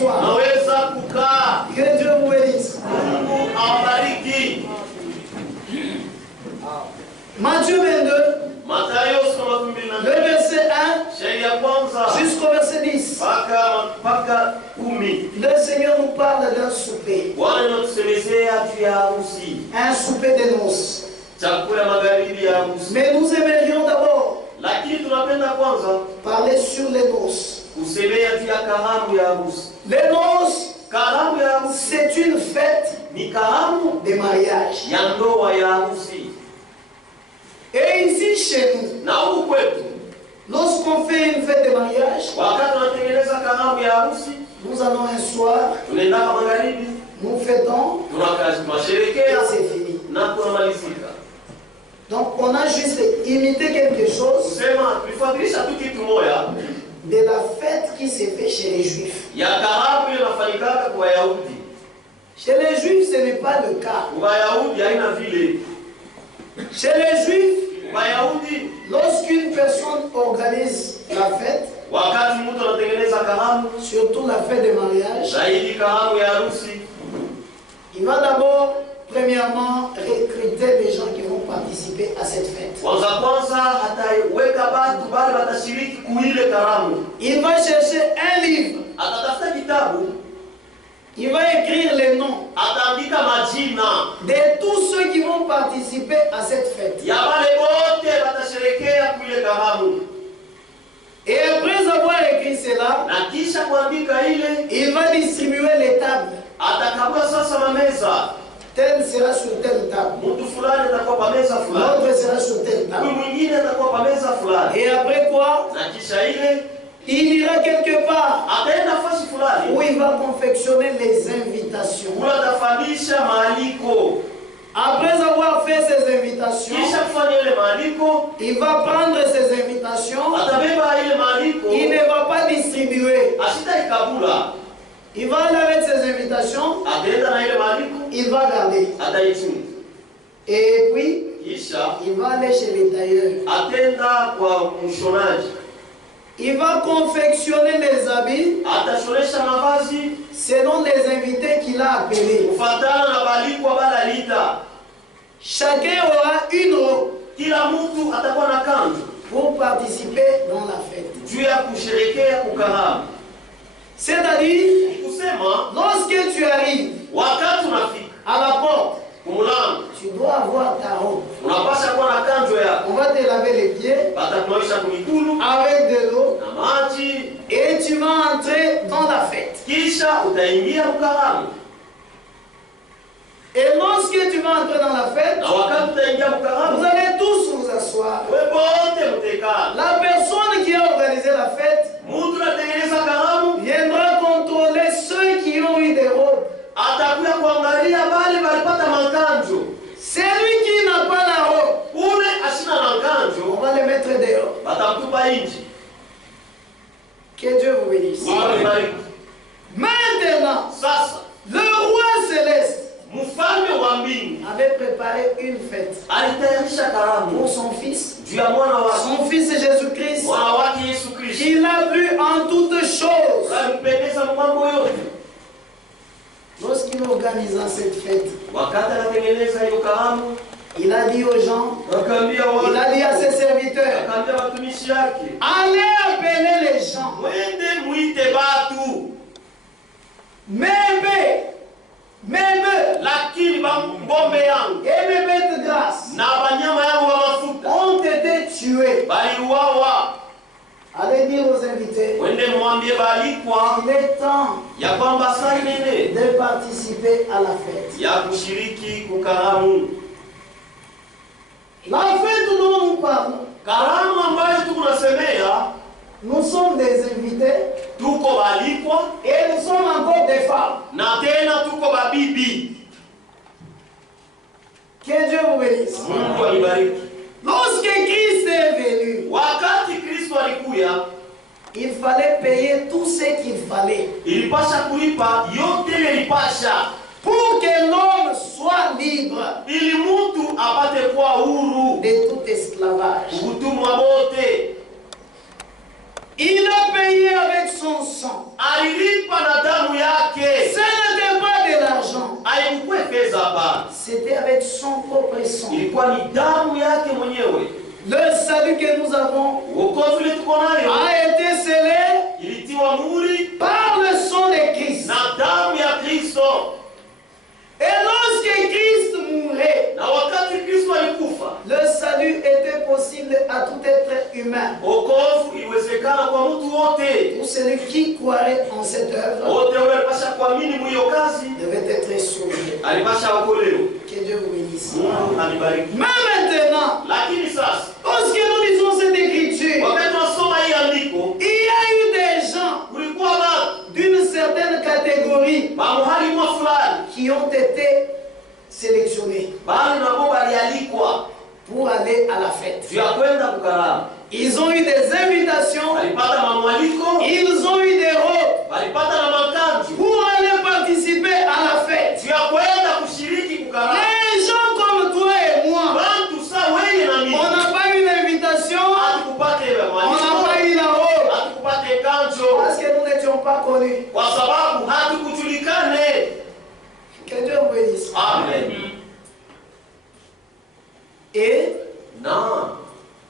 asseoir. Que Dieu vous bénisse. Matthieu 22, le verset 1 jusqu'au verset 10. Le Seigneur nous parle d'un souper. Un souper des noces. Mais nous aimerions d'abord parler sur les noces. Les noces, c'est une fête de mariage. Et ici chez nous, lorsqu'on fait une fête de mariage, nous allons un soir, nous fêtons, et c'est fini. Donc on a juste imité quelque chose de la fête qui s'est faite chez les Juifs. Chez les Juifs, ce n'est pas le cas. Chez les Juifs, lorsqu'une personne organise la fête, surtout la fête de mariage, il va d'abord, premièrement, recruter les gens qui vont participer à cette fête. Il va chercher un livre. Il va écrire les noms de tous ceux qui vont participer à cette fête. Et après avoir écrit cela, il va distribuer les tables. Tel sera sur telle table. L'autre sera sur telle table. Et après quoi? Il ira quelque part où il va confectionner les invitations. Après avoir fait ces invitations, il va prendre ces invitations. Il ne va pas distribuer. Il va aller avec ses invitations. Il va garder. Et puis, il va aller chez les tailleurs. Il va confectionner les habits selon les invités qu'il a appelés. Chacun aura une robe pour participer dans la fête. C'est-à-dire, lorsque tu arrives à la porte, tu dois avoir ta robe. On va te laver les pieds avec de l'eau et tu vas entrer dans la fête. Et lorsque tu vas entrer dans la fête, vous allez tous vous asseoir. La personne qui a organisé la fête viendra contrôler ceux qui ont eu des robes. Celui qui n'a pas la robe, on va le mettre dehors. Que Dieu vous bénisse. Maintenant, le roi céleste avait préparé une fête pour son fils. Son fils Jésus-Christ, qu'il a vu en toutes choses. Lorsqu'il organisa cette fête, il a dit aux gens, il a dit à ses serviteurs, allez appeler les gens. Même et mes bêtes grasses ont été tués. Allez dire aux invités, il est temps de participer à la fête. La fête dont nous parlons, nous sommes des invités et nous sommes encore des femmes. Que Dieu vous bénisse. Lorsque Christ est venu, il fallait payer tout ce qu'il fallait pour que l'homme soit libre de tout esclavage. Il a payé avec son sang. Ce n'était pas de l'argent. C'était avec son propre sang. Le salut que nous avons a été scellé par le sang de Christ. Et lorsque Christ mourait, le salut était possible à tout être humain. Pour celui qui croirait en cette œuvre devait être sauvé. Que Dieu vous bénisse. Mais maintenant, lorsque nous lisons cette écriture, il y a eu des gens d'une certaine catégorie qui ont été sélectionnés pour aller à la fête. Ils ont eu des invitations, ils ont eu des robes pour aller participer à la fête. Les gens comme toi et moi, on n'a pas eu l'invitation, on n'a pas eu la robe, parce que nous n'étions pas connus. Que Dieu vous bénisse. Amen. Et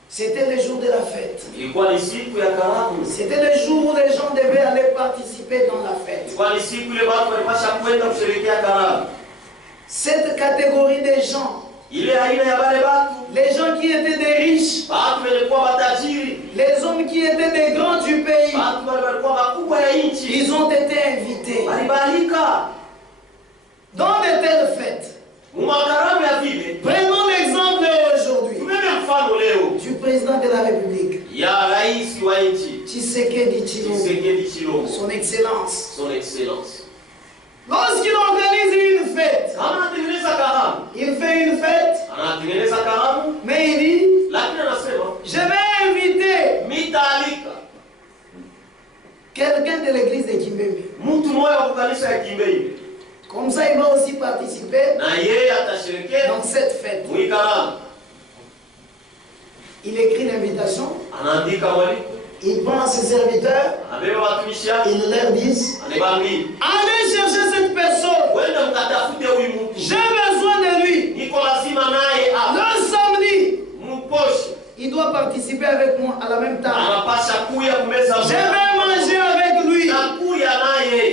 c'était le jour de la fête. C'était le jour où les gens devaient aller participer dans la fête. Cette catégorie de gens, les gens qui étaient des riches, les hommes qui étaient des grands du pays, ils ont été invités dans de telles fêtes. Prenons l'exemple aujourd'hui du président de la République, Tshisekedi Tshilombo, son excellence. Lorsqu'il organise une fête, il fait une fête, mais il dit, je vais inviter quelqu'un de l'église de Kimbembe. Comme ça, il va aussi participer dans cette fête. Il écrit l'invitation. Il prend ses serviteurs. Il leur dit, allez chercher cette personne. J'ai besoin de lui. Le samedi, il doit participer avec moi à la même table. Je vais manger avec lui.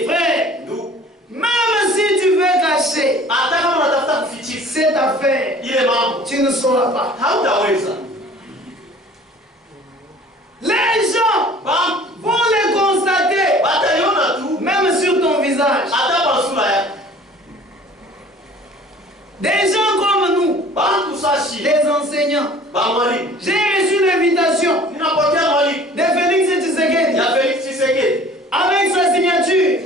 Frère, même si tu veux cacher cette affaire, tu ne sauras pas. Les gens vont les constater, même sur ton visage. Des gens comme nous, des enseignants. J'ai reçu l'invitation de Félix Tshisekedi avec sa signature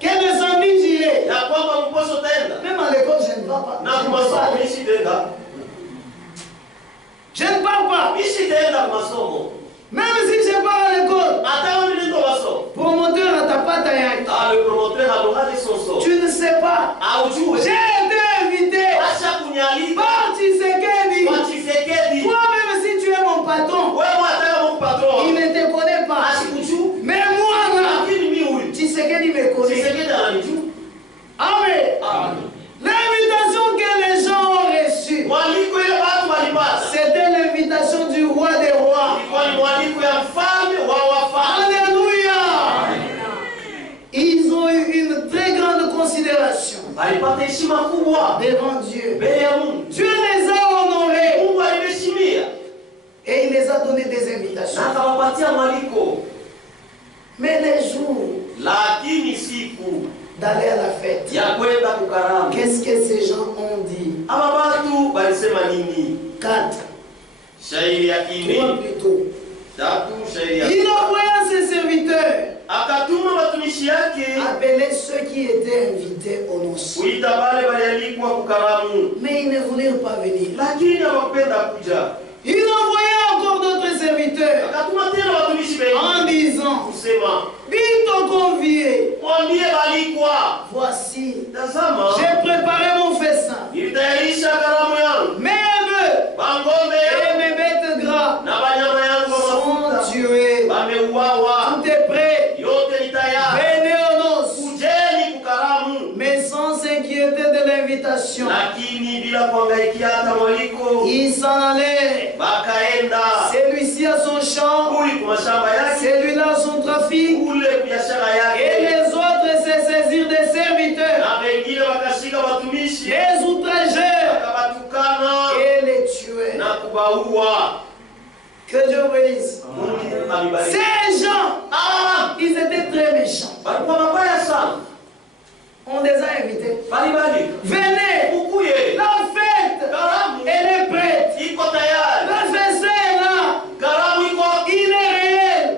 que le samedi j'irai. Même à l'école, je ne vais pas. Je ne pars pas. Même si je pars à l'école, promoteur n'attend pas ta yaï. Tu ne sais pas. J'ai été invité par Tshisekedi. Toi-même, si tu es mon patron, il ne te connaît pas. Mais moi, là, Tshisekedi me connaît. Amen. L'invitation que les gens ont reçue, c'était l'invitation du roi des rois. Alléluia. Ils ont eu une très grande considération devant Dieu. Dieu les a honorés et il les a donné des invitations. Mais les jours d'aller à la fête, qu'est-ce que ces gens ont dit? 4. 3 plutôt. Il envoya ses serviteurs appeler ceux qui étaient invités aux noces. Mais ils ne voulurent pas venir. Il envoya encore d'autres serviteurs en disant, dites aux conviés, voici, j'ai préparé mon festin, mes bœufs et mes bêtes gras sont tués. invitation. Il s'en allait. Celui-ci a son champ, celui-là a son trafic, et les autres se saisirent des serviteurs, les outrageurs et les tuaient. Que Dieu bénisse. Ces gens, ils étaient très méchants. On les a invités. Venez, la fête, elle est prête. Le festin est là, il est réel.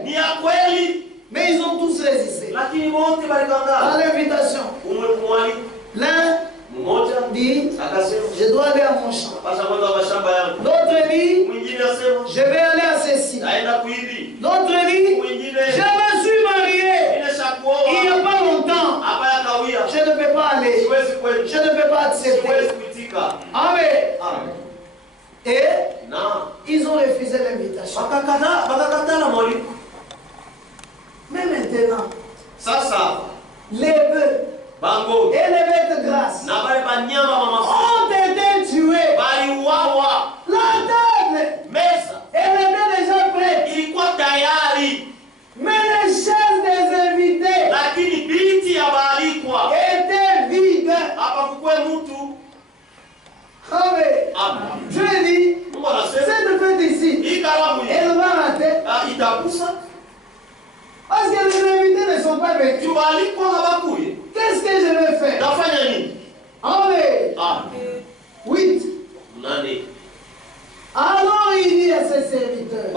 Mais ils ont tous résisté à l'invitation. L'un dit, je dois aller à mon champ. L'autre dit, je vais aller à ceci. L'autre dit, je me suis marié il n'y a pas longtemps. Je ne peux pas aller. Je ne peux pas accepter. Amen. Et ils ont refusé l'invitation. Mais maintenant, les bœufs et les bêtes de grâce ont été tués. La table, elle était déjà prête. Mais les chaises des invités étaient vides. Amen. Dieu dit, cette fête ici, elle va rater. Parce que les invités ne sont pas venus. Qu'est-ce que je vais faire? Amen. 8. Alors il dit à ses serviteurs,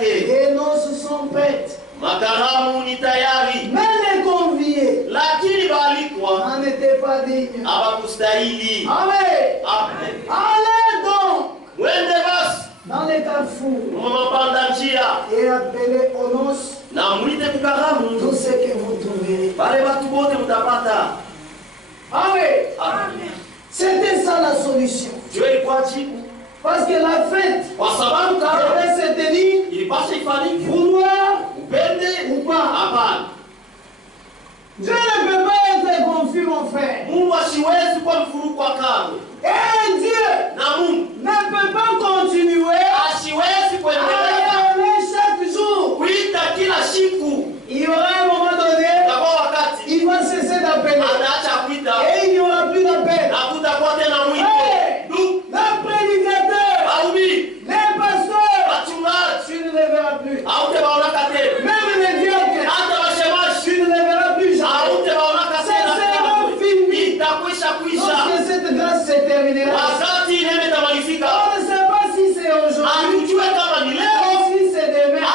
les noces sont prêtes, mais les conviés n'en étaient pas dignes. Amen. Allez donc dans les carrefours et appelez aux noces tout ce que vous trouverez. Amen. C'était ça la solution. Parce que la fête devait se tenir, vouloir ou pas. Dieu ne peut pas être confus, mon frère. Et Dieu ne peut pas continuer à aller chaque jour. Il y aura un moment donné, il va cesser d'appeler. Et il n'y aura plus d'appel. Le prédicateur, les pasteurs, tu ne les verras plus. Même les diacres, tu ne les verras plus jamais. C'est fini. Lorsque cette grâce se terminera, on ne sait pas si c'est aujourd'hui, si c'est demain.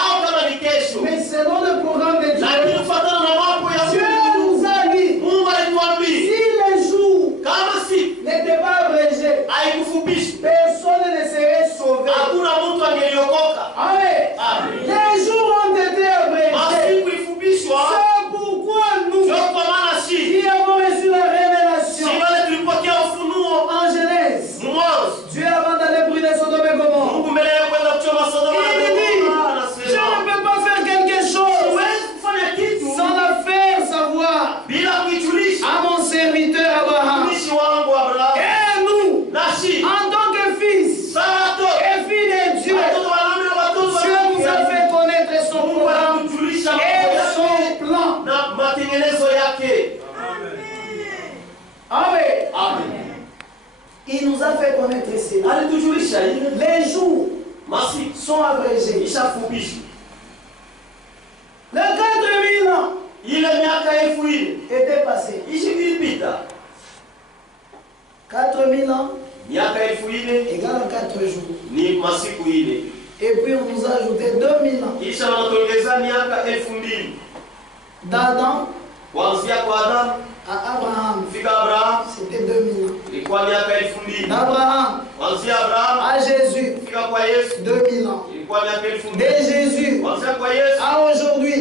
Mais selon le programme de Dieu, Dieu nous a dit, si les jours n'étaient pas abrégés, personne ne serait sauvé. Amen. Les jours ont été abrégés. C'est pourquoi nous qui avons reçu la révélation en Genèse, Dieu avant d'aller brûler Sodome et Gomorrhe, il dit, je ne peux pas faire quelque chose sans la faire savoir à mon serviteur Abraham. Et nous, en tant que fils et filles de Dieu, Dieu nous a fait connaître son programme et son plan. Amen. Il nous a fait connaître cela. Les jours sont abrégés. Les 4000 ans étaient passés. 4000 ans égale 4 jours. Et puis on nous a ajouté 2000 ans. D'Adam à Abraham, c'était 2000 ans. D'Abraham à Jésus, 2000 ans. De Jésus à aujourd'hui,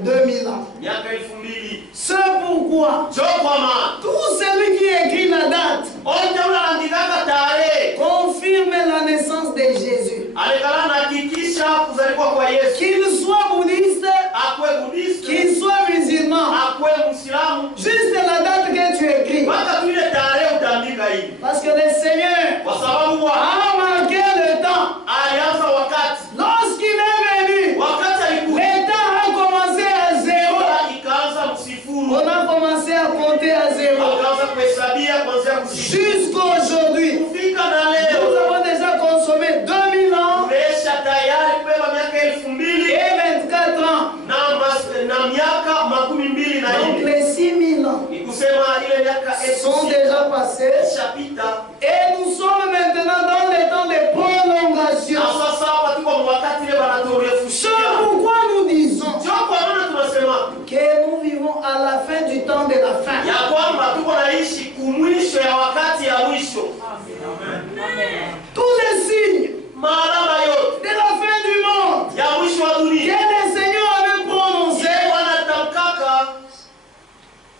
2000 ans. C'est pourquoi tout celui qui écrit la date confirme la naissance de Jésus. Qu'il soit bouddhiste, qu'il soit musulman, juste la date que tu sont déjà passés. Et nous sommes maintenant dans les temps de prolongation. C'est pourquoi nous disons que nous vivons à la fin du temps de la fin. Tous les signes de la fin du monde que le Seigneur avait prononcé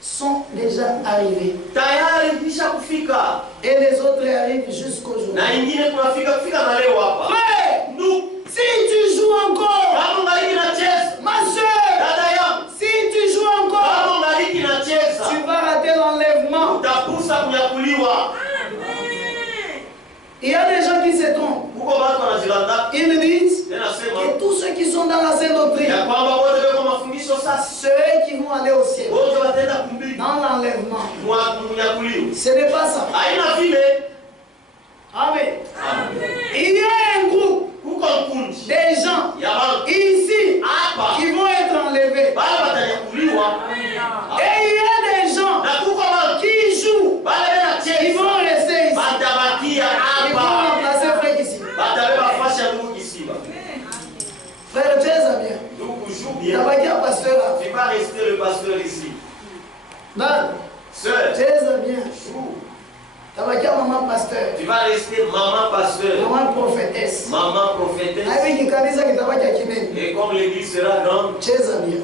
sont déjà arrivés. Et les autres arrivent jusqu'aujourd'hui. Frère, si tu joues encore, ma soeur, si tu joues encore, tu vas rater l'enlèvement. Il y a des gens qui se trompent. Ils disent que tous ceux qui sont dans la sainte doctrine, ceux qui vont aller au ciel, dans l'enlèvement, ce n'est pas ça. Amen. Il y a un groupe des gens ici qui vont être enlevés. Et il y a des gens qui jouent, qui vont rester ici. Ils vont remplacer frère ici. Frère, tu es bien. Tu vas dire pasteur là. Tu vas rester le pasteur ici. Non. Sœur. Tu es bien. Tu vas dire maman pasteur. Tu vas rester maman pasteur. Maman prophétesse. Maman prophétesse. Et comme l'église sera grande. Tu es bien.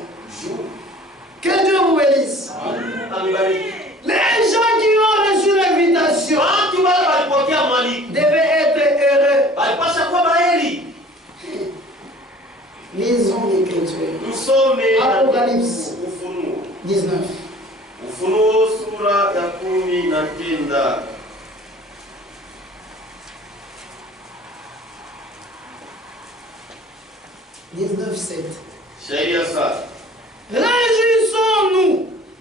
Que Dieu vous bénisse. Les gens qui ont reçu l'invitation devaient être heureux. Lisons l'Écriture. Nous sommes Apocalypse 19. Ufunuo sura ya 19. 19:7. Réjouissons-nous,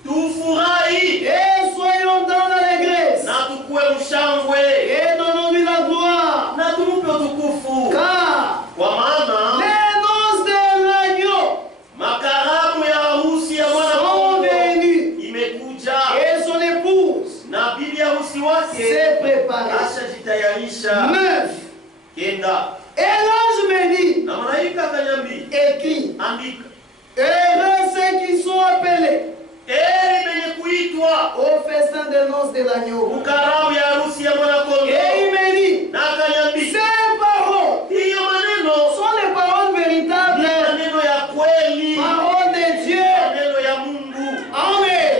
et soyons dans l'allégresse, et donnons-lui la gloire, car les noces de l'agneau sont venues, et son épouse s'est préparée. 9. Et l'ange me dit, écrit, heureux ceux qui sont appelés au festin des noces de l'agneau. Et il me dit, ces paroles sont les paroles véritables, paroles de Dieu. Amen.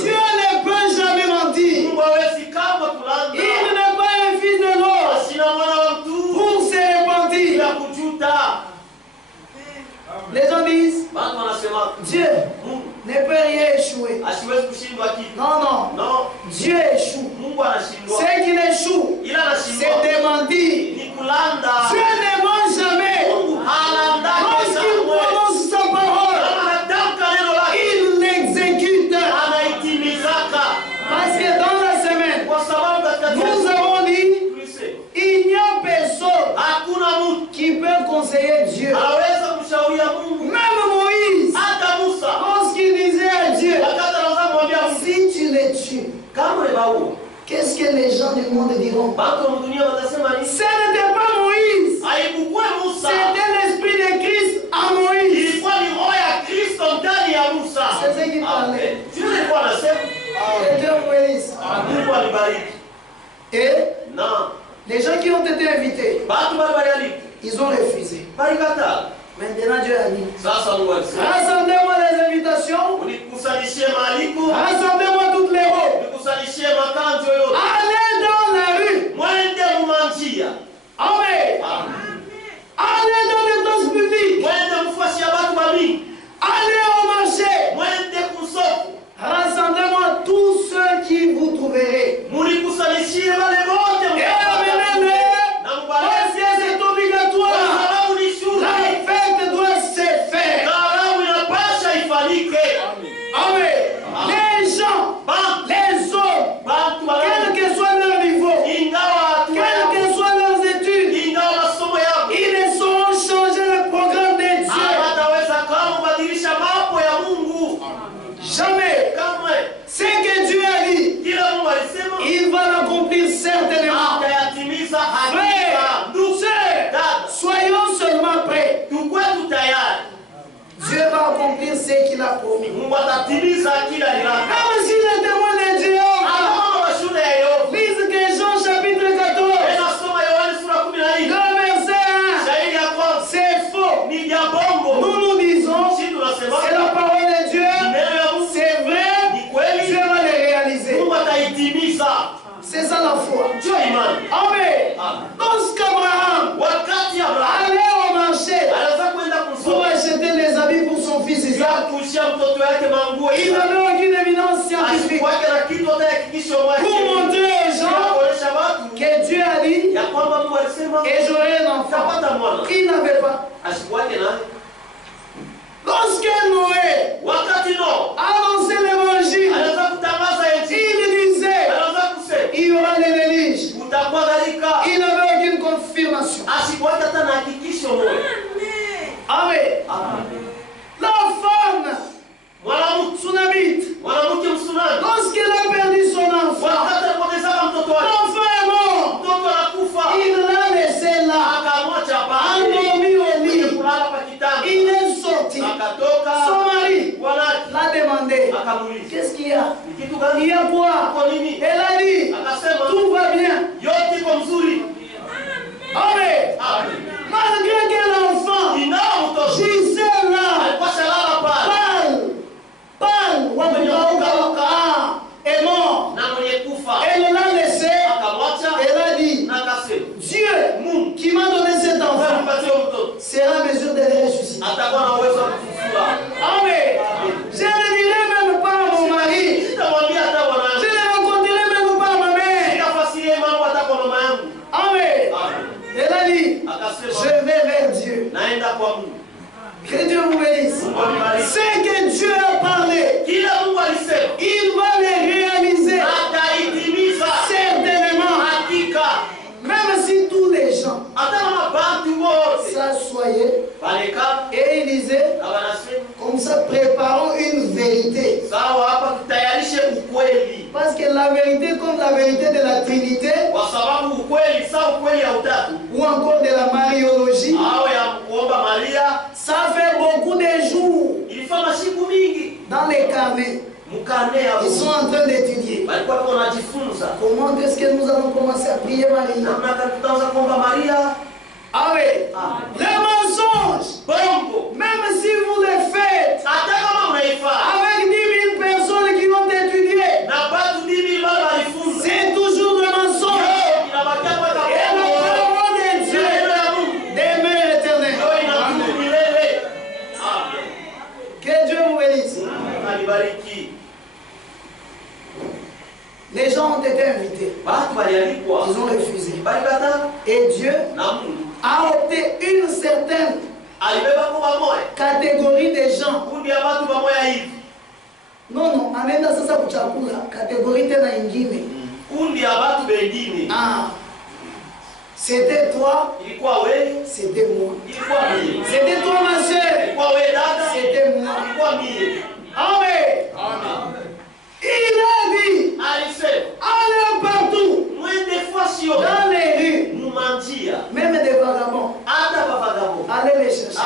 Dieu ne peut jamais mentir. Il n'est pas un fils de l'homme pour se repentir. Les gens disent, Dieu ne peut rien échouer. Non. Dieu échoue. Ceux qui échouent, c'est de mentir. Dieu ne ment jamais. Lorsqu'il prononce sa parole, il l'exécute. Parce que dans la semaine, nous avons dit, il n'y a personne qui peut conseiller Dieu. Même Moïse, lorsqu'il disait à Dieu, si tu les tues, qu'est-ce que les gens du monde diront? Ce n'était pas Moïse, c'était l'esprit de Christ à Moïse. C'est ce qui parlait. Et Dieu vous bénisse. Et les gens qui ont été invités, ils ont refusé. Maintenant Dieu a dit, rassemblez-moi les invitations, rassemblez-moi toutes les robes, allez dans la rue, amen, allez dans les places publiques, allez au marché, rassemblez-moi tous ceux qui vous trouverez, et amenez-les, parce que c'est obligatoire. La fête doit se faire. Amen. Les gens accomplir ce qu'il a promis. Même si les témoins de Dieu disent que Jean chapitre 14, le verset 1, c'est faux. Nous disons, c'est la parole de Dieu, c'est vrai, Dieu va les réaliser. C'est ça la foi. Amen. Lorsqu'Abraham allait au marché pour acheter les habits pour son fils Isaac, il n'avait aucune évidence scientifique pour montrer aux gens que Dieu a dit et j'aurai un enfant. Il n'avait pas. Lorsque Noé annonçait l'évangile, il disait il y aura les déluges. Il n'avait aucune confirmation. Amen. La femme Tsunamite, lorsqu'elle a perdu son enfant, l'enfant est mort. Il l'a laissé là, endormi au lit. Il est sorti. Son mari l'a demandé. Qu'est-ce qu'il y a? Il y a quoi? Elle a dit, tout va bien. Amen. Malgré que l'enfant gisait là, est mort. Elle l'a laissé. Elle a dit, Dieu qui m'a donné cet enfant sera en mesure de le ressusciter. Amen. Je ne dirai même pas à mon mari. Je ne rencontrerai même pas à ma mère. Amen. Elle a dit, je vais vers Dieu. Que Dieu vous bénisse. C'est que Dieu a parlé. Il va les réaliser. Certainement. Même si tous les gens s'assoyaient et ils disaient, comme ça, préparons une vérité. Parce que la vérité, comme la vérité de la Trinité, ou encore de la Mariologie, ça fait beaucoup de jours dans les carnets. Ils sont en train d'étudier. Comment est-ce que nous allons commencer à prier Marie? Ah oui. Les mensonges, même si vous les faites avec 10 000 personnes qui vont étudier, c'est toujours le mensonge. Et la parole de Dieu demeure éternelle. Que Dieu vous bénisse. Les gens ont été invités. Ils ont refusé. Et Dieu a opté une certaine catégorie de gens. Non, anaenda sasa kuchakula catégorie tena ingine. Ah, c'était toi, c'était moi. C'était toi ma soeur, c'était moi. Amen. Il a dit, allez partout, dans les rues, même des vagabonds, allez les chercher.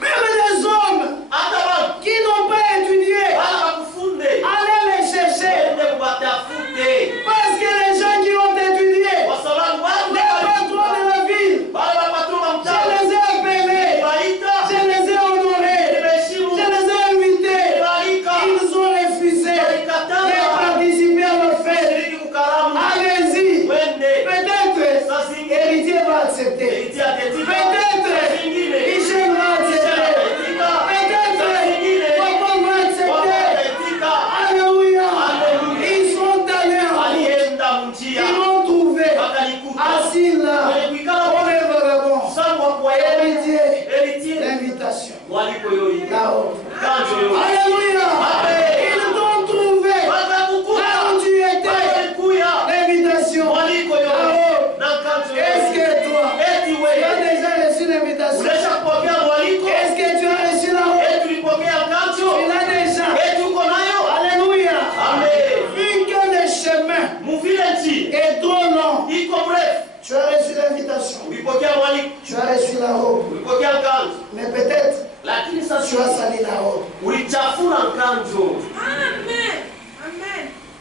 Même les hommes qui n'ont pas étudié, allez les chercher. Parce que les gens qui ont étudié, les patrons de la ville, je les ai appelés, je les ai honorés, je les ai invités. Ils ont refusé de participer à la fête. Allez-y. Peut-être héritier va accepter. Peut-être Michel va accepter. Peut-être papa va accepter. Alléluia. Ils sont allés. Ils l'ont trouvé assis là. On est vagabond. Héritier. L'invitation. Là-haut. Alléluia. Ils t'ont trouvé. Là où tu étais. L'invitation. Là-haut. Est-ce que toi, tu as déjà reçu l'invitation? Est-ce que tu as reçu là-haut? Tu l'as déjà. Alléluia. Vu que le chemin est trop long, tu as reçu l'invitation. Tu as reçu là-haut. robe. ulipokea kanzu, Mais peut-être lakini tu sasa as sali la robe. ulichafura kanzu.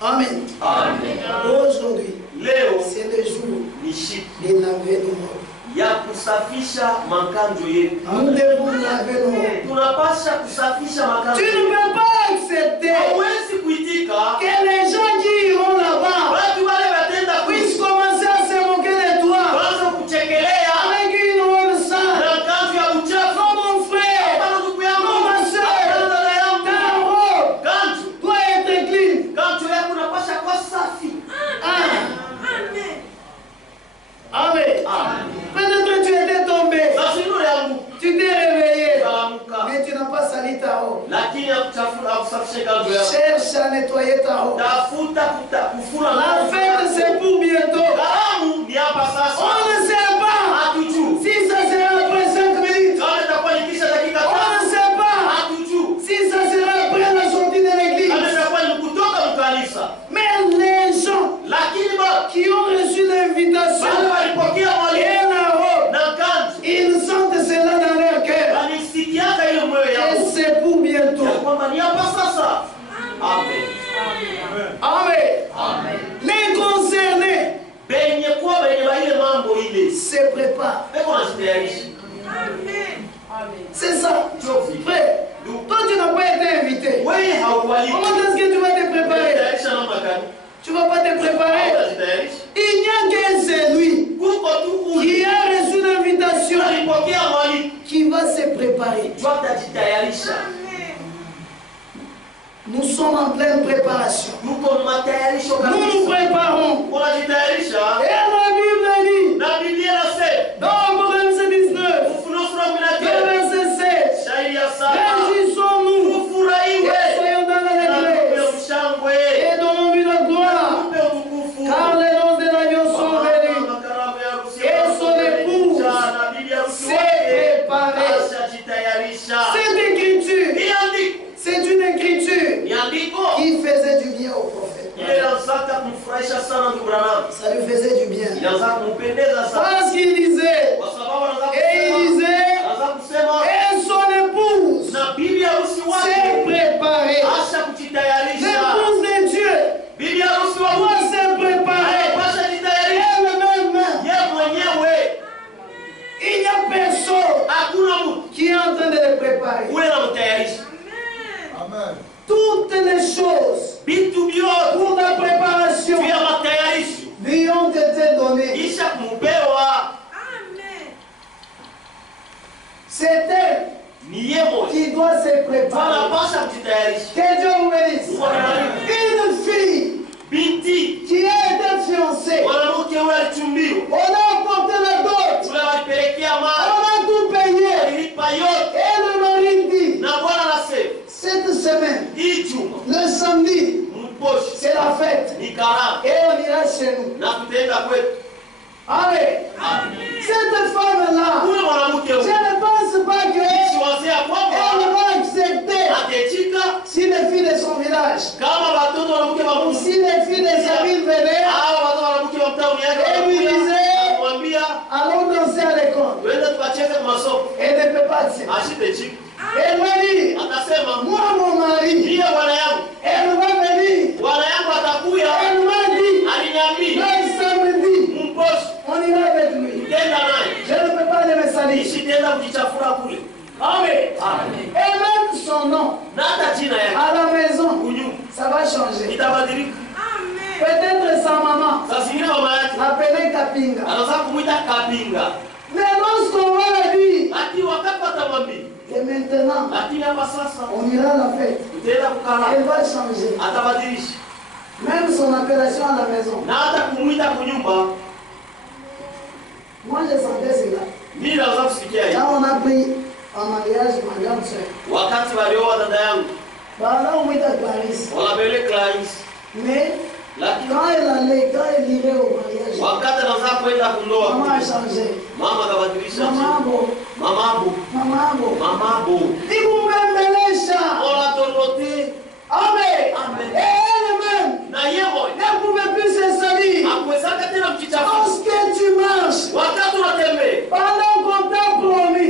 Amen. Amen. Aujourd'hui, Leo c'est le jour ni siku de laver nos robes. ya kusafisha makanzo yetu. Nous devons laver nos robes. Tunapasha kusafisha Tu makanzo ne yetu. peux pas accepter Hauwezi kuitika que les gens qui iront là-bas watu wale watenda puissent commencer à se moquer de toi kwanza kuchekelea avec une robe sale. na kanzu ya uchafu. Non, mon frère, Hapana ndugu yangu, non, ma hapana soeur, dada yangu, ta robe kanzu doit être clean. kanzu yako unapasha kuwa safi. Amen. Amen. Peut-être tu étais tombé, Sasa hilo yangu tu t'es réveillé, kalamuka, mais tu n'as pas sali ta robe. lakini ya kuchafura kusafisha kanzu yako. Cherche à nettoyer ta robe. Tafuta kufura La kanzu fête, yako. c'est pour bientôt. Kalamu ni hapa On sasa. ne sait pas Hatujui si ça sera après 5 minutes. kama itakuwa nikisha dakika On ne tano. sait pas Hatujui si ça sera après la sortie de kama l'église. itakuwa ni kutoka mkanisa. Mais les gens Lakini ba qui ont reçu l'invitation wale walipokea et mwalimu la robe, na kanzu ils sentent cela dans leur cœur. walisikiaka ile moyo Et yao c'est pour ya bientôt. kwamba ni hapa sasa. Amen. Amen. Les concernés Benye kuwa benye ba ile mambo ile se préparent. beko najitayarisha. C'est ça. Frère, toi tu n'as pas été invité. Wewe haukualika. Comment est-ce que tu vas te préparer? Unajitayarisha namna gani? Tu ne vas pas te préparer. Unajitayarisha. Il n'y a qu'un celui Kuko tu qui a reçu l'invitation alipokea mwalimu. qui va se préparer. Jua utajitayarisha. Nous sommes en pleine préparation. Tuko matayarisho Nous nous kabisa. préparons. Unajitayarisha. Et la Bible dit Na Biblia inasema dans Apocalypse 19, Ufunuo sura le 19 verset 7, shairi ya 7 réjouissons-nous et ufurahiwe soyons dans na tupe l'allégresse mshangwe et donnons-lui la gloire, tupe utukufu car les noces de l'agneau sont venus. makaramu ya harusi Et son épouse na bibi harusi s'est wake préparée. ashajitayarisha. Cette écriture, Ni andiko, c'est une écriture ni andiko qui faisait du bien au prophète. ile inataka kumfurahisha sana ndugu Branham, Ça lui faisait du bien. inaanza kumpendeza sana Parce qu'il disait, kwa sababu anaanza et il kusema disait, anaanza kusema et son épouse na bibi harusi s'est wake préparée. asha kujitayarisha. L'épouse de Dieu Bibi harusi wa doit Mungu se préparer anapasha jitayarisha elle-même. yeye mwenyewe. Il n'y a personne Hakuna mtu qui est en train de le préparer. ule anamtayarisha. Toutes les choses Vitu vyote pour la préparation vya matayarisho lui ont été données. isha kumpewa. C'est elle Ni yeye mwenyewe qui doit se préparer. anapasha kujitayarisha. Que Dieu vous bénisse. Une fille Binti qui a été fiancée, mwanamke yule alichumbiwa, on a apporté la dot, yule walipelekea mali, on a tout payé. alilipa yote, Et le mari dit, na Bwana anasema cette semaine, hii juma le samedi, mposho c'est la fête. ni karamu Et on ira chez nous. na tutaenda kwetu. Amen. Cette femme-là, Huyo mwanamke je huyo ne pense pas qu'elle siwazia kwamba va accepter atechika si les filles de son village, kama watoto wanamke wa ou Mungu si les filles de sa ville venaient, hao watoto wanamke wa mtaa disait, kumwambia allons danser à l'école. twende tukacheze kwa masomo, Elle ne peut pas dire. ashitechika. Elle m'a dit, Akasema moi, mon mari, ndiye bwana yangu, elle va venir. bwana yangu atakuya, Elle m'a dit, aliniambia le samedi, mposho on ira avec lui. tenda naye Je ne peux pas le salir. ishi tenda kujichafura kule. Amen. Amen. Et même son nom Na hata jina yake à la maison, kunyuma ça va changer. itabadilika. Peut-être sa maman Saa zingine mama yake l'appelait Kapinga. anaweza kumwita Kapinga, Mais lorsqu'on va la dire, lakini wakati atamwambia, et maintenant, lakini hapa sasa on ira à la fête, utaenda kukala, elle va changer. atabadilisha Même son appellation à la maison. na hata kumwita kunyumba. Moi, je sentais cela. Mimi naweza kusikia hivi Quand on a pris en mariage ma grande soeur, wakati walioa dada yangu bah là, on met à Clarisse. wanapeleka Clarisse, Mais lakini quand elle irait au mariage, wakati anaanza kwenda kundoa maman a changé. mama akabadilisha Maman, mamabo maman, mamabo il vous m'embellisha. ona torote. Amen. Amen. Et elle-même Na yeye mwenyewe ne pouvait plus se salir. hakuwezaka tena kujichafua Lorsque tu marches, wakati unatembea, pendant qu'on t'a promis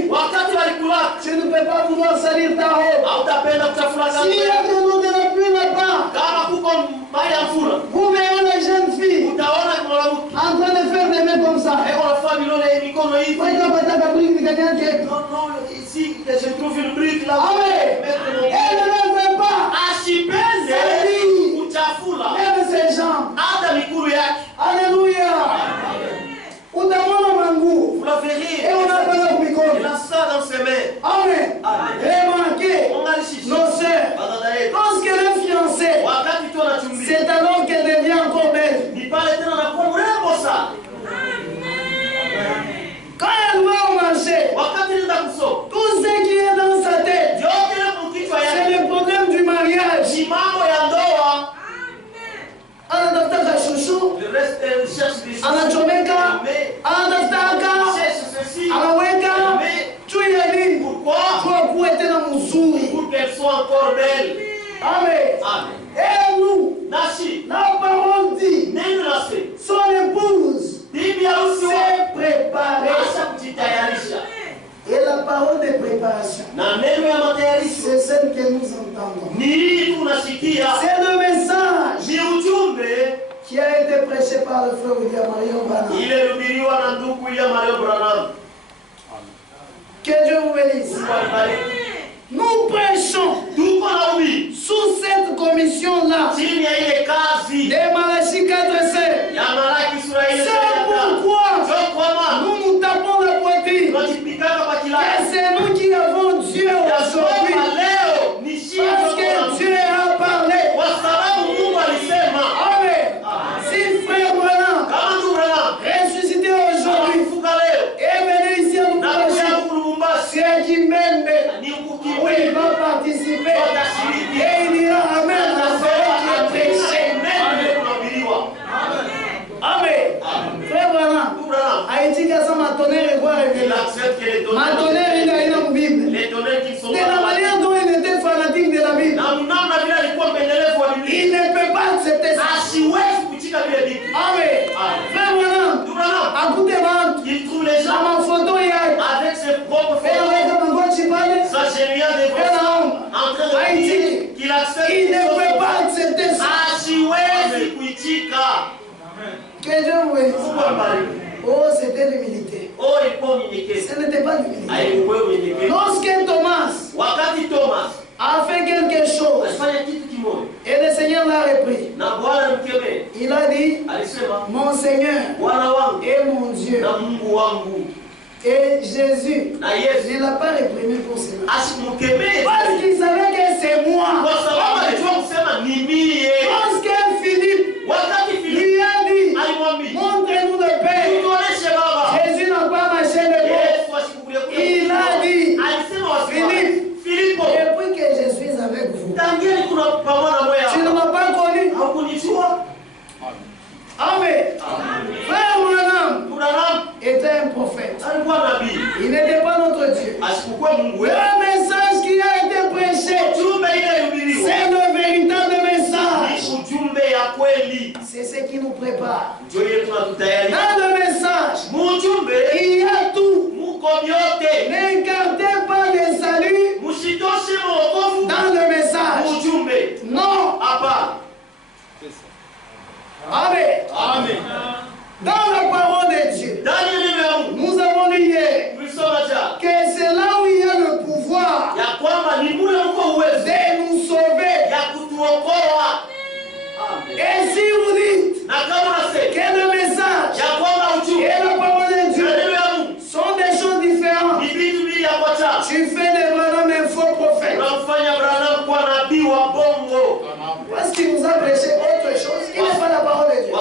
salir ta robe. Hautapenda kuchafua kanzu S'il y yako. a de l'eau de la pluie là-bas, Kama kuko maji ya mvula, vous verrez la jeune fille utaona mwanamke en train de faire des mains comme ça. eko anafanya milole mikono hivi. Kwa hiyo pataka briki nikanyake. Non, non, ici, je trouve une brique là. Amen. Elle ne veut pas. Asipende kuchafula Même ses jambes. hata mikuru yake. Alléluia. Utamwona mangu. Vous la verrez. Et on a pas la Il mikono. a ça dans ses mains. Amen. Remarquez, Unganishishi. nos sœurs, Badada yetu. lorsqu'elle est fiancée, Wakati tu anachumbia. c'est alors qu'elle devient encore belle. Ni pale tena anakuwa mrembo sana. Quand elle va au marché, Wakati nenda kusoma. tout ce qui est dans sa tête, Yote ile mkichwa c'est yake. le problème du mariage. Ni mambo ya ndoa. Anatafuta chouchou, Le reste, elle cherche des choses. anachomeka, Mais, anatafuta cherche ceci. anaweka, Mais, juu ya nini? pourquoi? Kwa kuwa tena mzuri. Pour qu'elle soit encore belle. Amen. Amen. Et nous, Nashi. la parole dit, Neno nasema. son épouse Bibi harusi wake s'est préparée. acha kujitayarisha. Et la parole de préparation, Na neno ya matayarisho c'est celle que nous entendons. ni hii tunasikia. C'est le message Ni ujumbe qui a été prêché par le frère William Marion Branham. ilihubiriwa na ndugu William Marion Branham. Que Dieu vous bénisse. Mungu alibariki. Nous prêchons Tuko na ubii sous cette commission-là chini ya ile kazi de Malachie 4:7. ya Malaki sura ile C'est pourquoi Ndio kwa maana nous nous tapons la poitrine. tunajipikana kwa Et kila c'est nous qui avons Dieu aujourd'hui. ya leo ni shida Parce que Dieu a parlé. kwa sababu Mungu alisema. Amen. Si frère Branham Kama ndugu Branham ressuscité aujourd'hui alifufuka leo et venu ici à nous na prêcher, kuja kulumbashi c'est qui m'aime. ni Oui, il ukukimbia va participer. watashiriki. Et il dira Amen à la parole qui est prêchée. Amen. Frère Branham, Haïti Kassama tonnerre et quoi révéler. Ma tonnerre il a une Bible. De la manière dont il était fanatique de la Bible, il ne peut pas accepter ça. Amen. Frère Branham, écoutez-moi. Dans ma photo, il y a. Et avec ma voix, tu parles. Il ne peut pas accepter ça. Que Dieu vous bénisse. Oh, c'était l'humilité. Ce n'était pas l'humilité. Lorsque Thomas a fait quelque chose et le Seigneur l'a repris, il a dit mon Seigneur et mon Dieu. Et Jésus ne l'a pas réprimé pour cela. Parce qu'il savait que c'est moi. Lorsque Philippe lui a dit montrez-nous le Père, Jésus n'a pas marché le bon. Il a dit Philippe, depuis que je suis avec vous, tu ne m'as pas connu. Amen. Frère Branham était un prophète. Il n'était pas notre Dieu. Le message qui a été prêché, c'est le véritable message. C'est ce qui nous prépare. Dans le message, il y a tout. N'écartez pas le salut dans le message. Non. Amen. Dans la parole de Dieu, nous avons lu hier que c'est là où il y a le pouvoir de nous sauver. Et si vous dites que le message et la parole de Dieu sont des choses différentes, tu fais de Branham un faux prophète. Parce qu'il nous a prêché autre chose qui n'est pas la parole de Dieu.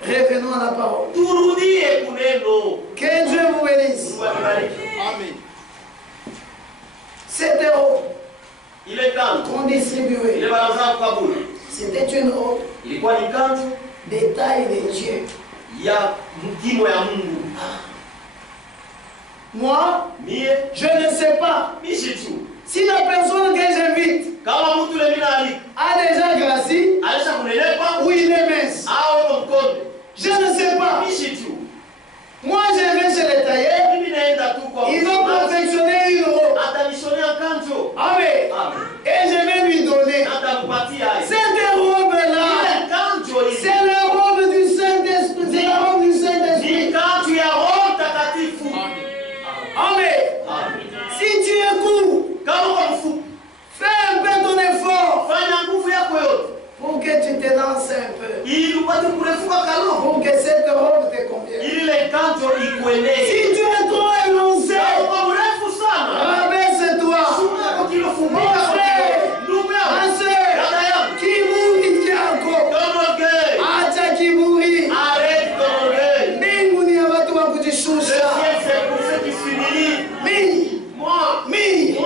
Revenons à la parole. Que Dieu vous bénisse. Cette robe qu'on distribuait, c'était une robe de taille de Dieu. Moi, je ne sais pas si la personne que j'invite a déjà grassi ou il est mince. Je ne sais pas. Moi, je vais chez les tailleurs, ils ont confectionné Si tu es trop élancé, rabaisse-toi. Mon frère, ma soeur, kiburi chako. Acha kiburi. Mbingu ni ya watu wa kujishusha. Mimi.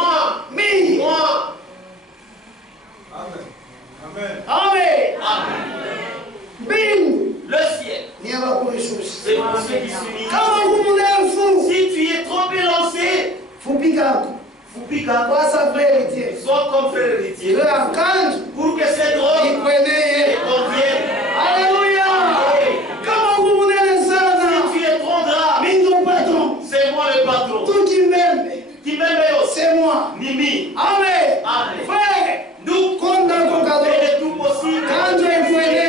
Amen. Mbingu. Le ciel. Ni ya watu kujishusha. C'est pour ceux qui s'unissent. Kama fou. Si tu es trop élancé, Fupika. Kwa sa frère héritier. sois comme frère héritier. Pour que cette robe te convienne. Alléluia. Comment vous voulez les Si tu es trop gras, c'est moi le patron. Tout qui m'aime, c'est moi. Mimi. Amen. Amen. Frère, Nous, compte dans ton cadeau. il est tout possible. Quand tu es fouetté,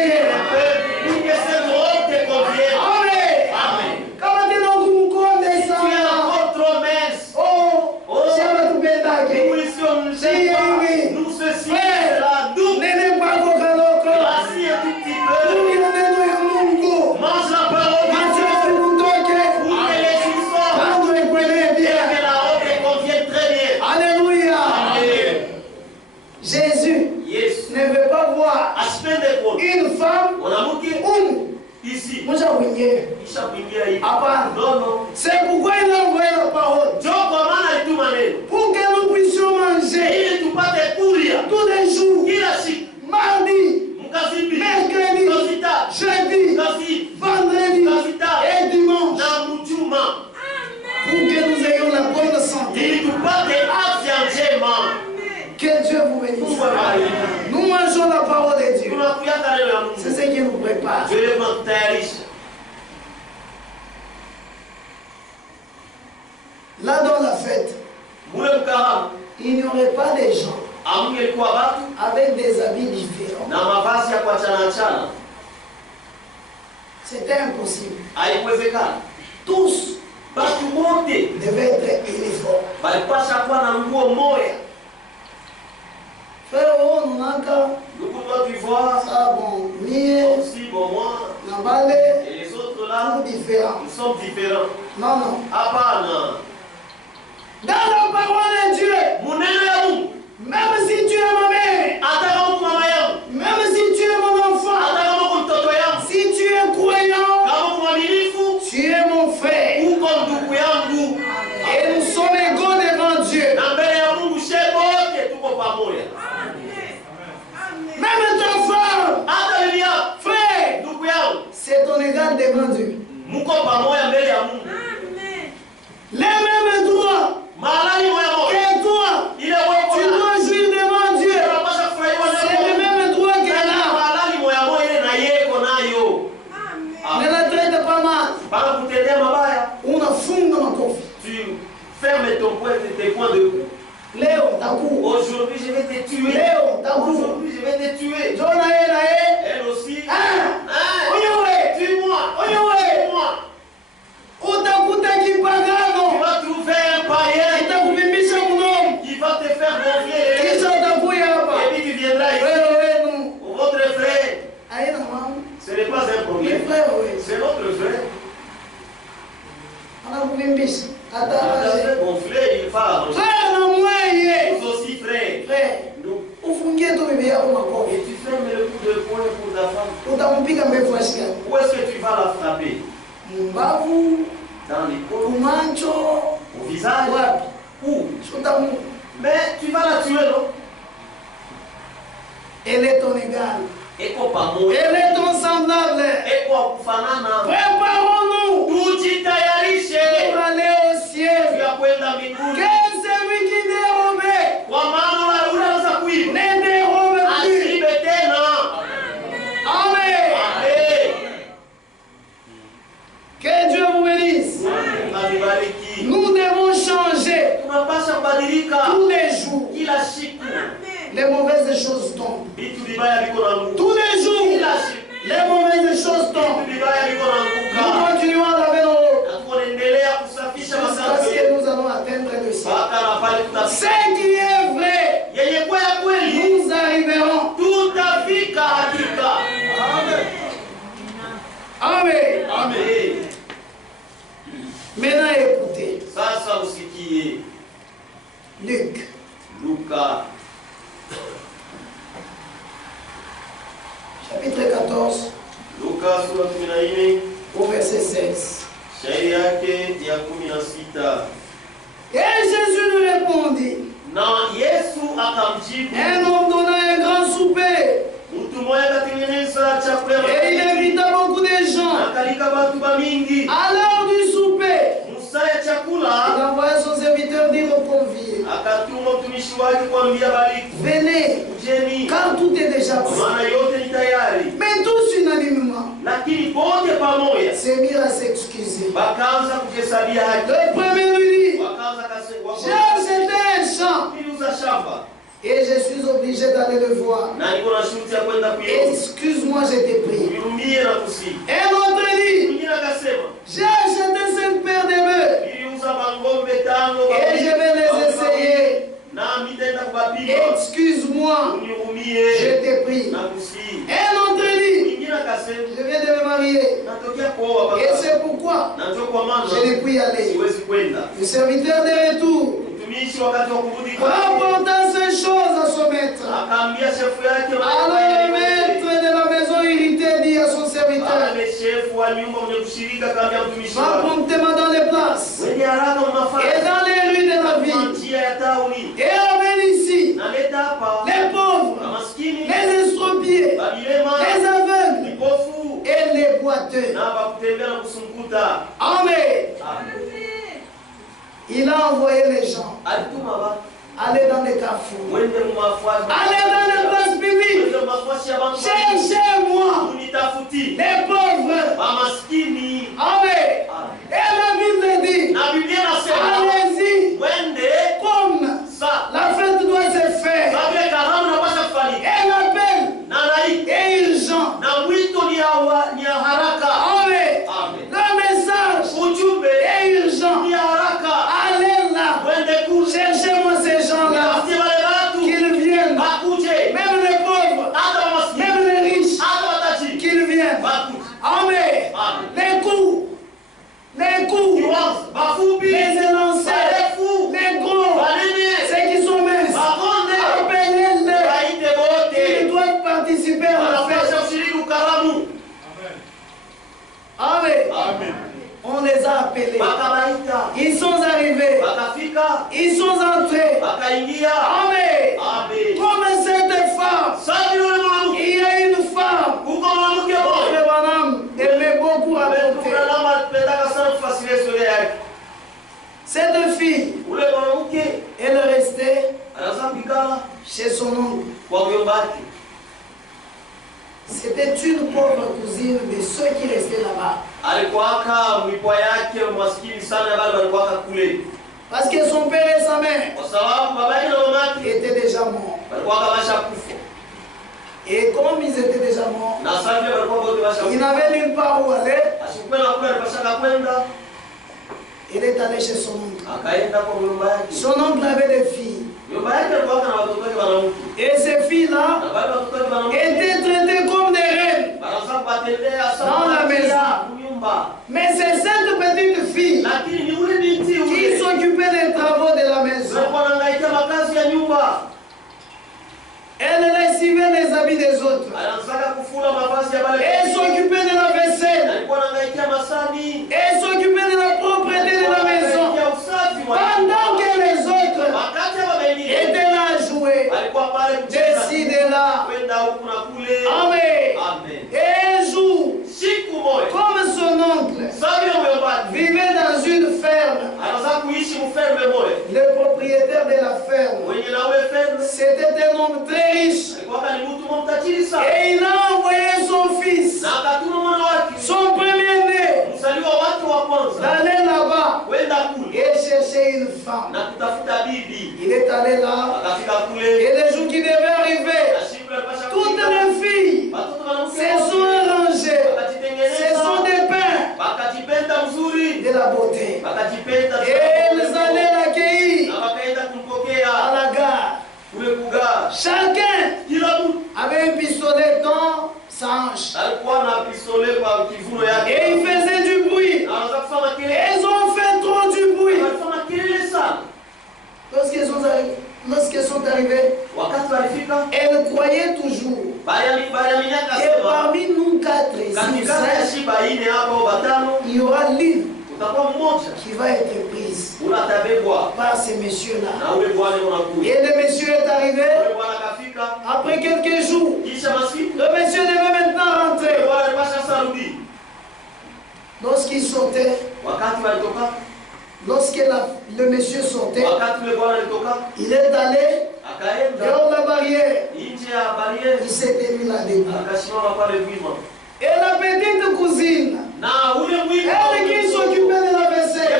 Pour que cette robe te convienne. Amen. Amen. Comment tu n'as pas compte de ça? Tu es encore trop mince. Oh, c'est pas tout pédague. Nous ici, on ne sait pas. Nous ceci, Frère, là, nous. n'aimez pas vos cadeaux. Assis un tout petit peu. Mange la parole de Dieu. Pour que les jours sortent. Et que la robe te convienne très bien. Alléluia. Amen. Jésus Yes. ne veut pas voir une femme Ici. Non. C'est pourquoi il a envoyé la parole. Pour que nous puissions manger tous les jours. Mardi, mercredi, jeudi, vendredi et dimanche. Pour que nous ayons la bonne santé. Que Dieu vous bénisse. Nous mangeons la parole de Dieu. C'est ce qui nous prépare. Là dans la fête, il n'y aurait pas de gens avec des habits différents. C'était impossible. Tous devaient être uniformes. Frère, on a ça bon, mieux, Nambale, et les autres là, différents. ils sont différents. Non. Dans la parole de Dieu, même si tu es ma mère, même si tu es mon enfant, si tu es croyant, tu es mon frère. Et nous sommes égaux devant Dieu. Même ton frère, c'est ton égal devant Dieu. Les mêmes droits que toi, tu dois jouir devant Dieu. C'est le même droit qu'elle a. Ne la traite pas mal. Unafunga makofi. Tu fermes tes points de coup. Leo taku. Aujourd'hui je vais te tuer. Leo taku. Aujourd'hui je vais te tuer. Jona Elle aussi. Tue-moi. Tue-moi. Utakuta kipagano. Tu vas trouver un païen Itakuvimbisha mnomo. qui va te faire gonfler. Kisha utakuya hapa. Et puis tu viendras ici. Wewe wenu. Votre frère. Haina mama. Ce n'est pas un Ni problème. frère wewe. C'est notre frère. Anakuvimbisha. Quand tu fait gonfler, il va arranger. Frère na mweye. Nous aussi frères. Frère. Nous. Ufungie tu bibi yako makofi. Et tu fermes le coup de poing pour ta femme. Utampiga mbevu ashika. Où est-ce que tu vas la frapper? Mbavu. Dans les côtes. Kumancho. Au visage. Wapi? Où? Shutamu. Mais tu vas la tuer, non? Elle est ton égal. Et quoi pas mourir? Elle est ton semblable. Et quoi fanana? Préparons-nous Tout y tayarishe. pour aller au ciel. Tu as kwenda mbinguni. Que celui qui dérobe Kwa maana unaweza kuiba. ne dérobe plus. Asibe tena. Amen. Amen. Que Dieu vous bénisse. Amen. Nous devons changer Tunapaswa kubadilika tous les jours. kila siku. Les mauvaises choses tombent. Vitu vibaya viko na nguvu. Tous les jours, Kila siku. les mauvaises choses Vitu tombent. vibaya viko na Nous nguvu. continuons à laver nos eaux Na tunaendelea kusafisha jusqu'à masafi ce que yetu. nous allons atteindre le ciel. Mpaka na pale Ce tutafika. qui est vrai, Yenye kwa ya kweli. nous arriverons. Tutafika hakika. Amen. Amen. Maintenant écoutez. Sasa usikie. Luc. Luka. Chapitre 14. Luka sura 14. Au verset 16. Shairi yake ya 16. Et Jésus lui répondit. Na Yesu akamjibu. Un homme donna un grand souper. Mtu mmoja akatengeneza chakula. Et il invita beaucoup de gens. Akalika watu mingi. À l'heure du souper, Musa ya chakula. il envoya son serviteur dire aux conviés. Akatuma mtumishi wake kuambia bariki. Venez, Jeni. car tout est déjà prêt. Maana yote ni tayari. Mais tous unanimement Lakini wote pamoja se mirent à s'excuser. wakaanza kuhesabia haki. Le premier lui dit, Wakaanza j'ai acheté un champ kuuza shamba. et je suis obligé d'aller le voir. Na niko na shuti ya kwenda kuiona. Excuse-moi, je t'ai pris. Nihurumie na kusihi. Un autre dit, Mwingine akasema, j'ai acheté 5 paires de bœufs niliuza mangombe 5 et je vais les essayer. na nitaenda kuwapima. Excuse-moi, Unihurumie je t'ai pris. na kusihi. Un autre dit, Mwingine akasema, je viens de me marier natokea kuoa et baba. c'est pourquoi Na njoo kwa maana je n'ai pu y aller. siwezi kwenda. Le serviteur de retour Mtumishi wakati wa kurudi kwake rapporta ces choses à son maître. akaambia shefu yake Alors le maître de la maison irrité dit à son serviteur, ale shefu wa nyumba mwenye kushirika akaambia mtumishi va wake, promptement dans les places wenye haraka et mnafanya dans les rues de la kwa ville njia ya tauni. et amène ici Naleta hapa les pauvres, maskini, les estropiés, babilema, les aveugles vipofu et les boiteux. na bakutembea na kusunguta. Amen. Il a envoyé les gens Alituma ba aller dans les carrefours, mwende mumafuazi, aller dans les places publiques. mwende mumafuazi ya bantu, Cherchez-moi munitafuti les pauvres. maskini. Amen. Et la Bible dit, Na Biblia inasema allez-y, mwende comme sa la fête doit se faire. sababu karamu napasha kufanyika Un appel na rai est urgent. na mwito ni ya haraka. Amen. Amen. Le message Ujumbe est urgent. ni ya haraka. Allez là. Mwende kule. Cherchez-moi ces gens-là. Tafutie wale watu Qu'ils viennent. bakuje, Même les pauvres. hata maskini, Même les riches. hata watajiri Qu'ils viennent. bakuje. Amen. Amen. Les coups. Les coups. Kiwanza bafupi, Les élancés. barefu, Les gros. banene, Ceux qui sont minces. bakonde, Appelez-les. baite Ils wote doivent participer à la fête. wanapasha ushiriki ukaramu. Amen. Amen. On les a appelés. Wakabaita, Ils sont arrivés. wakafika, Ils sont entrés. wakaingia. Amen. Amen. Comme cette femme. Sasa yule mwanamke, Il y a une femme. kuko mwanamke mmoja Le bonhomme aimait beaucoup raconter. Cette fille, ule mwanamke elle restait anaanza kukala chez son oncle. kwa mjomba wake. C'était une pauvre cousine de ceux qui restaient là-bas. Alikuwaka mlipwa yake maskini sana, bado alikuwaka kule Parce que son père et sa mère kwa sababu baba yake na mama yake étaient déjà morts. walikuwaka washakufa, Et comme ils étaient déjà morts, na sasa vile walikuwa wote ils washakufa. n'avaient nulle part où aller. Asikuwa kule, alipashaka kwenda, Il est allé chez son oncle. akaenda kwa mjomba yake. Son oncle avait des filles. Mjomba yake alikuwaka na watoto wake wanamke, Et ces filles-là na bado watoto wake wanamke étaient traitées comme des reines. wanaanza kuwatendea Dans la maison. nyumba. Mais c'est cette petite fille Lakini ni ule binti qui ule s'occupait des travaux de la maison. alikuwa anahangaika makazi ya nyumba. Elle lessivait les habits des autres. Anaanza kufula mavazi ya wale. Elle s'occupait de la vaisselle. Alikuwa anahangaika masani. Elle s'occupait de la propreté de la maison. Ya usafi wa Pendant que les autres wakati wa wengine étaient là à jouer. alikuwa pale kucheza Décidez là. kwenda huku na kule. Amen. Amen. Et un jour, Siku moja comme son oncle sababu ya mjomba vivait dans une ferme, anaanza kuishi mferme moja. le propriétaire de la ferme, Mwenye na ule ferme c'était un homme très riche. alikuwa ni mtu mtajiri sana. Et il a envoyé son fils, Na akatuma mwana wake son premier-né, msaliwa watu wa kwanza d'aller là-bas kwenda kule et chercher une femme. na kutafuta bibi. Il est allé là, Akafika kule et les jours qui devaient arriver, na siku alipasha toutes les filles watoto wanamke se sont arrangées, se sont dépeintes wakajipenda mzuri, de la beauté. wakajipenda Et elles allaient l'accueillir na wakaenda à kumpokea la gare. kule kugaa. Chacun Kila mtu avait un pistolet dans sa hanche. alikuwa na pistole kwa kivuno Et yake, ils faisaient du bruit. na anaanza kufanya kelele. Elles ont fait Et parmi nous quatre ici, il y aura l'une qui va être prise par ces messieurs-là. Et le monsieur est arrivé. Après quelques jours, le monsieur devait maintenant rentrer. Lorsqu'il sortait, lorsque le monsieur sortait, il est allé dehors la barrière. Il s'était mis là-dedans. Et la petite cousine, elle qui s'occupait de la vaisselle,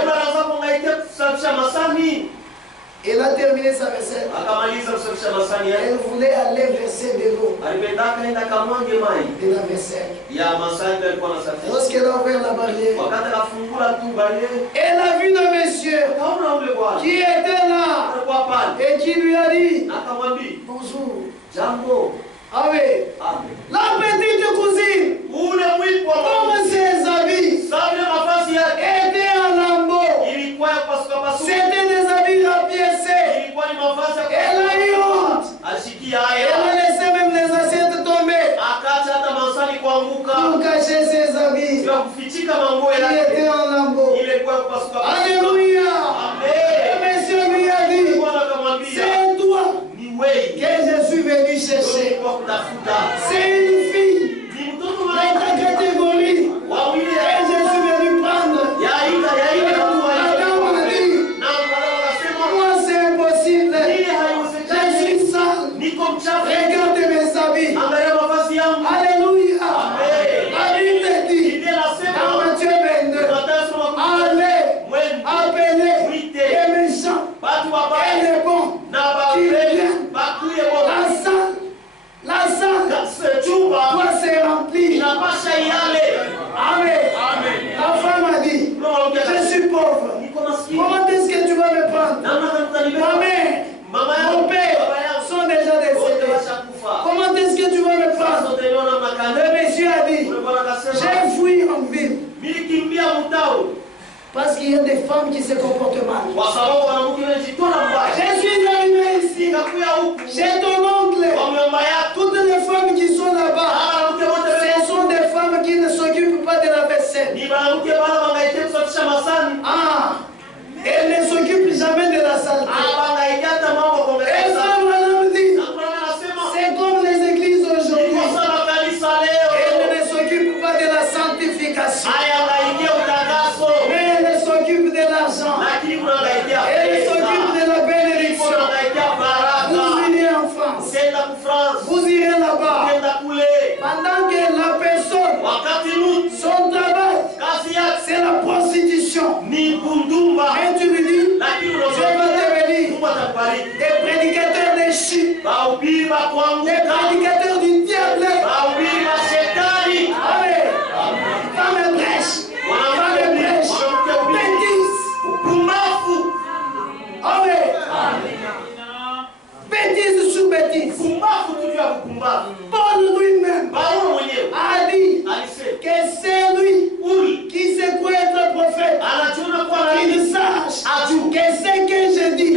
elle a terminé sa vaisselle. Elle voulait aller verser de l'eau de la vaisselle. Lorsqu'elle a ouvert la barrière, elle a vu le monsieur qui était là et qui lui a dit bonjour. Amen. La petite cousine, comme ses habits étaient en lambeaux, c'était des habits rapiécés. Elle a eu honte. Elle a laissé même les assiettes tomber pour cacher ses habits. Il était en lambeaux. Alléluia. Le monsieur lui a dit, c'est toi que je suis venu chercher. C'est une fille de ta catégorie que je suis venu prendre. La dame a dit, moi c'est impossible. Je suis sale. Regarde mes habits. Alléluia. La Bible dit dans Matthieu 22, allez appeler les méchants et les bons qui viennent. La salle doit se remplir. Amen. La femme a dit, je suis pauvre. Comment est-ce que tu vas me prendre? Ma mère, mon père sont déjà décédés. Comment est-ce que tu vas me prendre? Le monsieur a dit, j'ai fui en ville. Parce qu'il y a des femmes qui se comportent mal. Je suis arrivé ici. J'ai ton oncle. Toutes les femmes qui sont là-bas, ce sont des femmes qui ne s'occupent pas de la vaisselle. Elles ne s'occupent jamais de la saleté. Et ça, madame dit, c'est comme les églises aujourd'hui. Elles ne s'occupent pas de la sanctification. Mais elles s'occupent de l'argent. Elles s'occupent de la bénédiction. Vous irez en France. Vous irez là-bas. Pendant que la personne, son travail, c'est la prostitution. Mais tu lui dis, je vais devenir des prédicateurs des chutes, des prédicateurs du diable. Allez, femme brèche, bêtise. Allez, bêtise sur bêtise. Paul lui-même a dit que c'est lui qui sait quoi être prophète, qu'il sache que ce que je dis,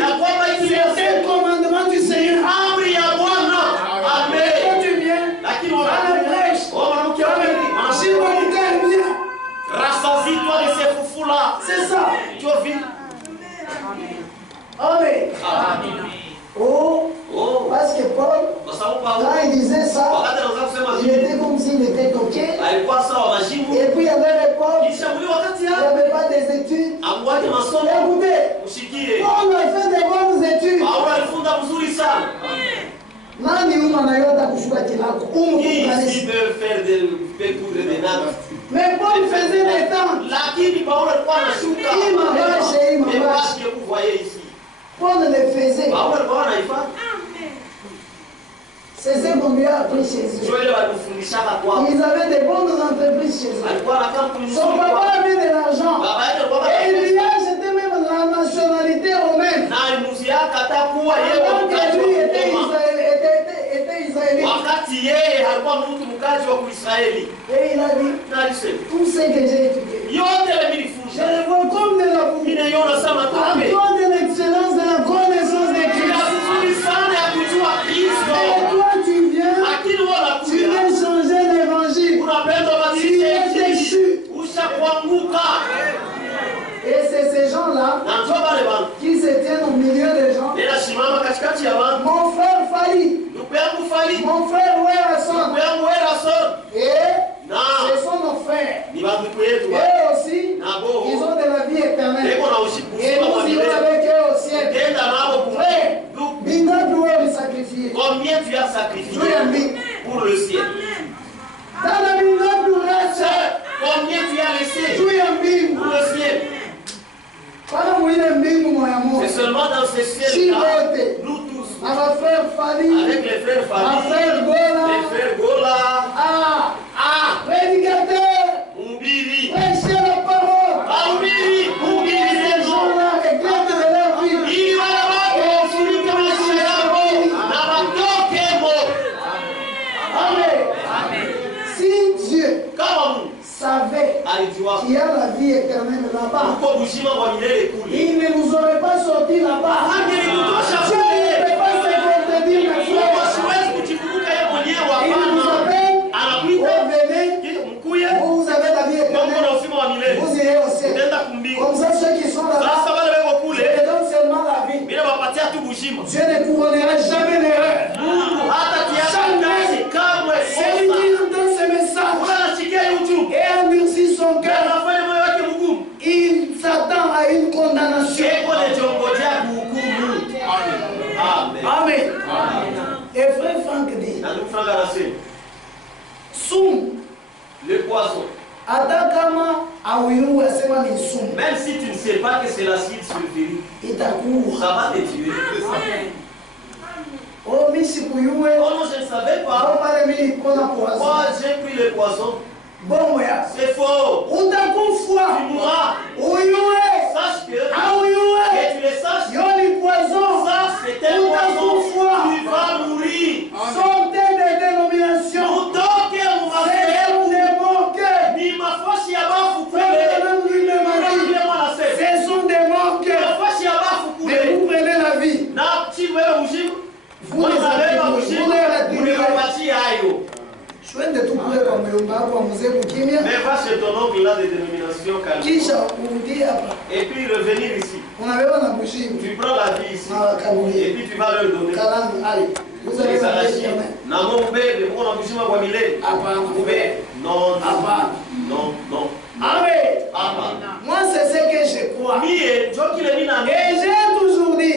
c'est le commandement du Seigneur. Amen. Quand tu viens à la brèche, si mon cœur vient, rassasie-toi de ces foufous-là. C'est ça. Tu as vu? Amen. Oh, parce que Paul, quand il disait ça, il était comme s'il était toqué. Et puis il avait les pauvres, il n'avait pas des études. Écoutez, Paul a fait des bonnes études. Mais Paul faisait des temps. Paul le faisait. C'est ce qu'on lui a appris chez eux. Ils avaient des bonnes entreprises chez eux. Son papa avait de l'argent. Et il lui a acheté même la nationalité romaine. Donc lui était israélite. Et il a dit, tout ce que j'ai étudié, je le vois comme de la boue. Toi de l'excellence, de la connaissance de Christ. Et toi tu viens changer Combien tu as sacrifié pour le ciel? Combien tu as laissé pour le ciel? C'est seulement dans ce ciel-là, nous tous, avec les frères Fali, les frères Gola, prédicateur, Umbiri, prêchez la parole. Umbiri, Ces gens-là regardent de leur vie. Amen. Si Dieu savait qu'il y a la vie éternelle là-bas, il ne nous aurait pas sorti là-bas. Dieu ne peut pas se contredire, mes frères. Il nous appelle, revenez, vous avez la vie éternelle, vous irez au ciel. Comme ça, ceux qui sont là-bas, je donne seulement la vie. Dieu ne couronnera jamais l'erreur. Celui qui entend ce message et endurcit son cœur, il s'attend à une condamnation. Amen. Et frère Franck dit, Soum, le poison. Même si tu ne sais pas que c'est l'acide sulfurique, ça va te tuer. Oh, mais si vous non, je ne savais pas. Moi, j'ai pris le poison. C'est faux. Tu mourras. Sache que tu le saches. Ça, c'est un poison. Tu vas mourir. Sortez des dénominations. Ce sont des manques. Mais vous prenez la vie. Vous les mais va chez ton oncle là de dénomination calme. Et puis revenir ici. Tu prends la vie ici. Et puis tu vas leur donner. Vous avez la vie éternelle. Non. Amen. Moi, c'est ce que je crois. Et j'ai toujours dit,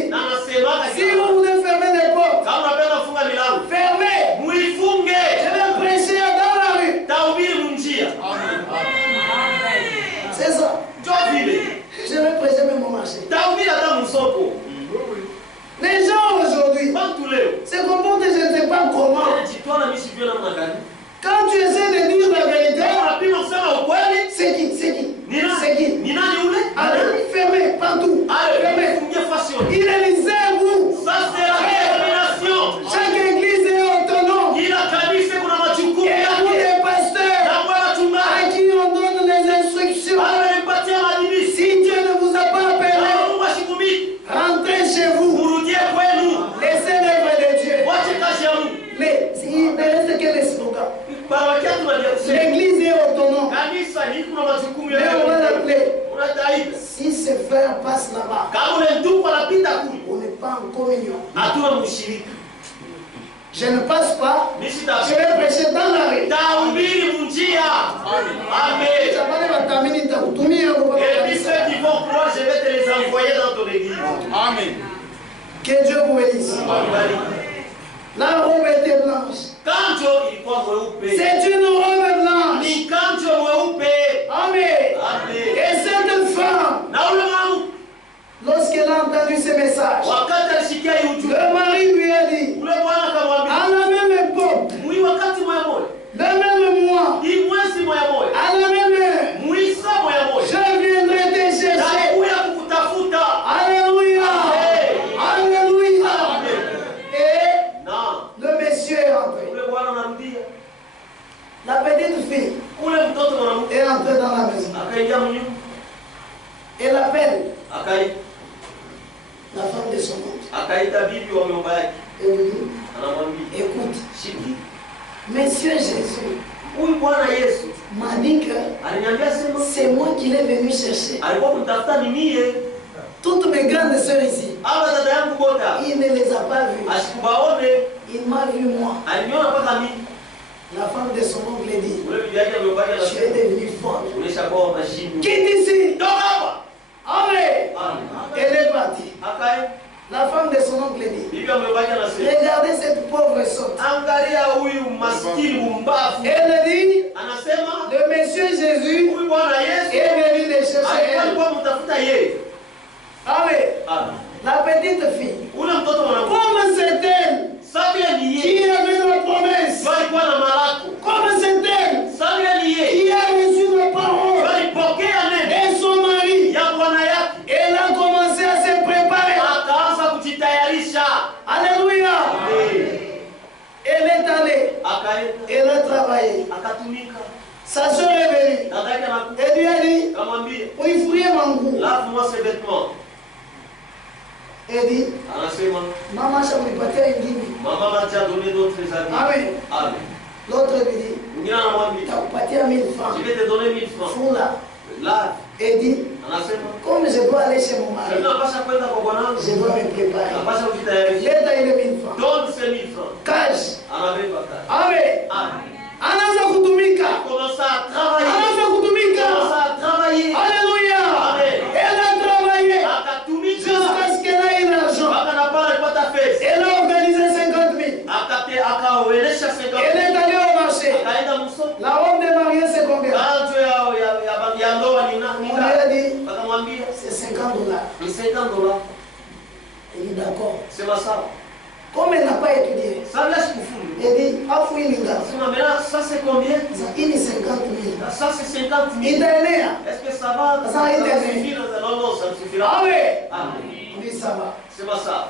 si vous voulez fermer les portes, fermez. Je vais prêcher dans la rue. C'est ça. Je vais prêcher même au marché. Les gens aujourd'hui se comportent, je ne sais pas comment. Quand tu essaies de dire la vérité, c'est qui? Allez, fermez partout. Fermez. Il est vous. Chaque église est autonome. Et vous les pasteurs à qui on donne les instructions. Si Dieu ne vous a pas appelé, rentrez chez vous. Laissez l'œuvre de Dieu. Mais il ne reste que les slogans. L'église est autonome. Mais on va l'appeler. Si ces frères passent là-bas, on n'est pas en communion. Je ne passe pas. Je vais prêcher dans la rue. Et puis ceux qui vont croire, je vais te les envoyer dans ton église. Amen. Que Dieu vous bénisse. La robe était blanche. C'est une robe blanche. Amen. Et cette femme, lorsqu'elle a entendu ce message, le mari lui a dit, à la même époque, le même mois, à la même heure, je viendrai te chercher. Alléluia. Alléluia. Et le monsieur est rentré. La petite fille est rentrée dans la maison. Elle appelle la femme de son oncle. Elle lui dit, écoute, Monsieur Jésus m'a dit que c'est moi qui l'ai venu chercher. Toutes mes grandes sœurs ici, il ne les a pas vues. Il m'a vu moi. La femme de son oncle dit, je suis devenue folle. Quitte ici. Amen. Elle est partie. La femme de son oncle dit, regardez cette pauvre sotte. Elle dit, le monsieur Jésus est venu les chercher. Amen. La petite fille, comme c'est elle qui avait la promesse, comme c'est elle qui a reçu la parole et son mari, elle a commencé à se préparer. Alléluia. Elle est allée, elle a travaillé. Sa soeur est venue. Elle lui a dit, oui, fouillez mon goût. Lave-moi ces vêtements. Elle dit, maman, ça me partait une dîme. Maman m'a déjà donné d'autres amis. Amen. Amen. L'autre lui dit, tu as parti à 1000 francs. Je vais te donner 1000 francs. Fous-la. Lave. Elle dit, comme je dois aller chez mon mari, je dois me préparer. L'État, il est 1000 francs. Donne ces 1000 francs. Cash. Amen. Anaanza kutumika. Commence à travailler. Anaanza kutumika. Commence à travailler. Alléluia. Amen. Elle a travaillé jusqu'à ce qu'elle ait eu l'argent. Elle a organisé 50 000. Elle est allée au marché. La robe de mariée, c'est combien? On lui a dit, c'est 50 $. Elle dit d'accord. C'est ma salle. Comme elle n'a pas étudié, elle dit, ah, fouille les gars. Ça c'est combien? Il est 50 000. Ça c'est 50 000. Il est né. Est-ce que ça va? Ça a été suffit? Non, ça ne suffira pas. Amen. Oui, ça va. C'est ma salle.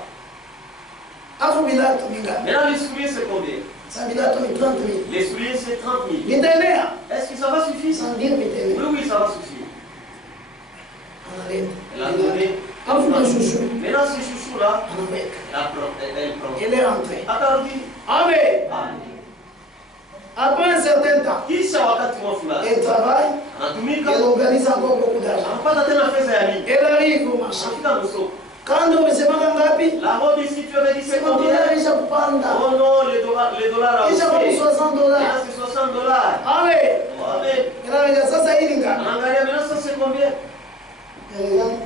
Ah, fouille là, tout le gars. Maintenant les souliers c'est combien? Ça veut dire 30 000. Les souliers c'est 30 000. Il est né. Est-ce que ça va suffire? Sans dire, il est né. Oui, ça va suffire. Elle a donné. Maintenant, ces chouchous-là, elle prend. Elle est rentrée. Amen. Amen. Après un certain temps, elle travaille, elle organise encore beaucoup d'argent. Elle arrive au marché. Quand on me demande la robe ici, tu avais dit c'est combien? Oh non, les dollars il y a 60 $. C'est 60 $. Amen. Amen. Elle a ça, ça y est, maintenant ça c'est combien?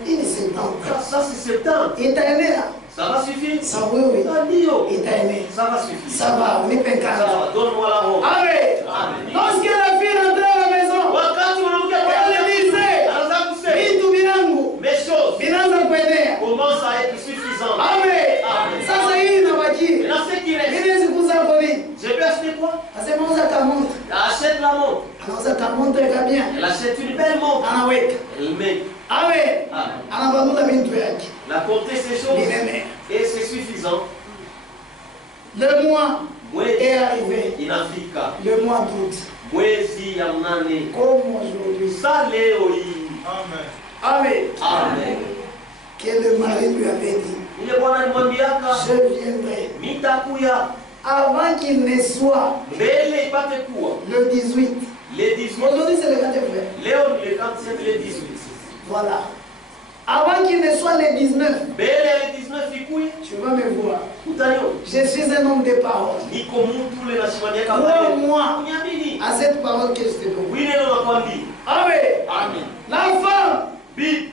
Il est 70. Ça c'est 70. Il est né là. Ça va suffire? Ça oui, oui. Il est né. Ça va suffire. Ça va, on est pencard. Ça va, donne-moi la robe. Amen. Lorsque la fille rentrait à la maison, elle disait, vitu vyangu, mes choses vinaanza kuenea. Commence à être suffisant. Amen. Sasa hii inabaki. Maintenant ce qui reste. Ile siku zako nini? Je peux acheter quoi? Asema uza kamontre. Achète la montre. Anauza kamontre kabia. Elle achète une belle montre. Anaweka. Elle met. Amen. Anabanula bintu yake. La compter ces choses. Et c'est suffisant. Le mois est arrivé. In Africa. Le mois d'août. Mwezi ya mnane. Comme aujourd'hui. Ça leo hii. Amen. Amen. Amen. Que le mari lui avait dit. Ile bwana alimwambiaka. Je viendrai. Nitakuya. Avant qu'il ne soit. Mbele ipate kuwa. Le 18. Le 18. Aujourd'hui c'est le 4 février. Léo le 47, le 18. Voilà. Avant qu'il ne soit le 19. Mbele le 19 ikuye. Tu vas me voir. Utayo. Je suis un homme de parole. Niko mtu le nashimania kama. Crois-moi Unyamini. à cette parole que je te donne. Oui, neno nakwambia. Amen. Amen. La femme Bibi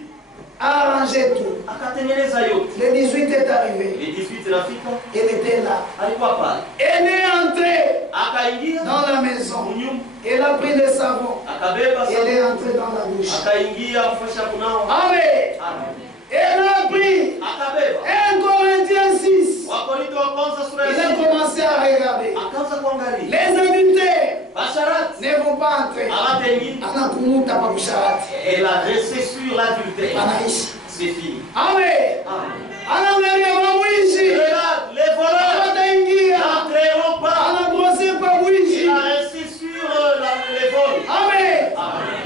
a arrangé tout. akatengeneza yote. Le 18 est arrivé. Le 18 inafika. Elle était là. Alikuwa pale. Elle est entrée Akaingia dans la maison. Munyumba. Elle a pris le savon. Akabeba Elle est entrée dans la douche. akaingia kufanya kunawa. Amen. Amen. Elle a pris Akabeba 1 Corinthiens 6. Wakorintho wa kwanza sura ya Il a 6. commencé à regarder. Akaanza kuangalia. Les adultères Basharati ne vont pas entrer. abatengi. Anakumuta pa kusharati. Elle a resté sur l'adultère. Anaishi. C'est fini. Amen. Amen. Anaangalia mwizi. Regarde, les voleurs Hawataingia. n'entreront pas. Anabrose pa mwizi. Il a resté sur les vols. Amen.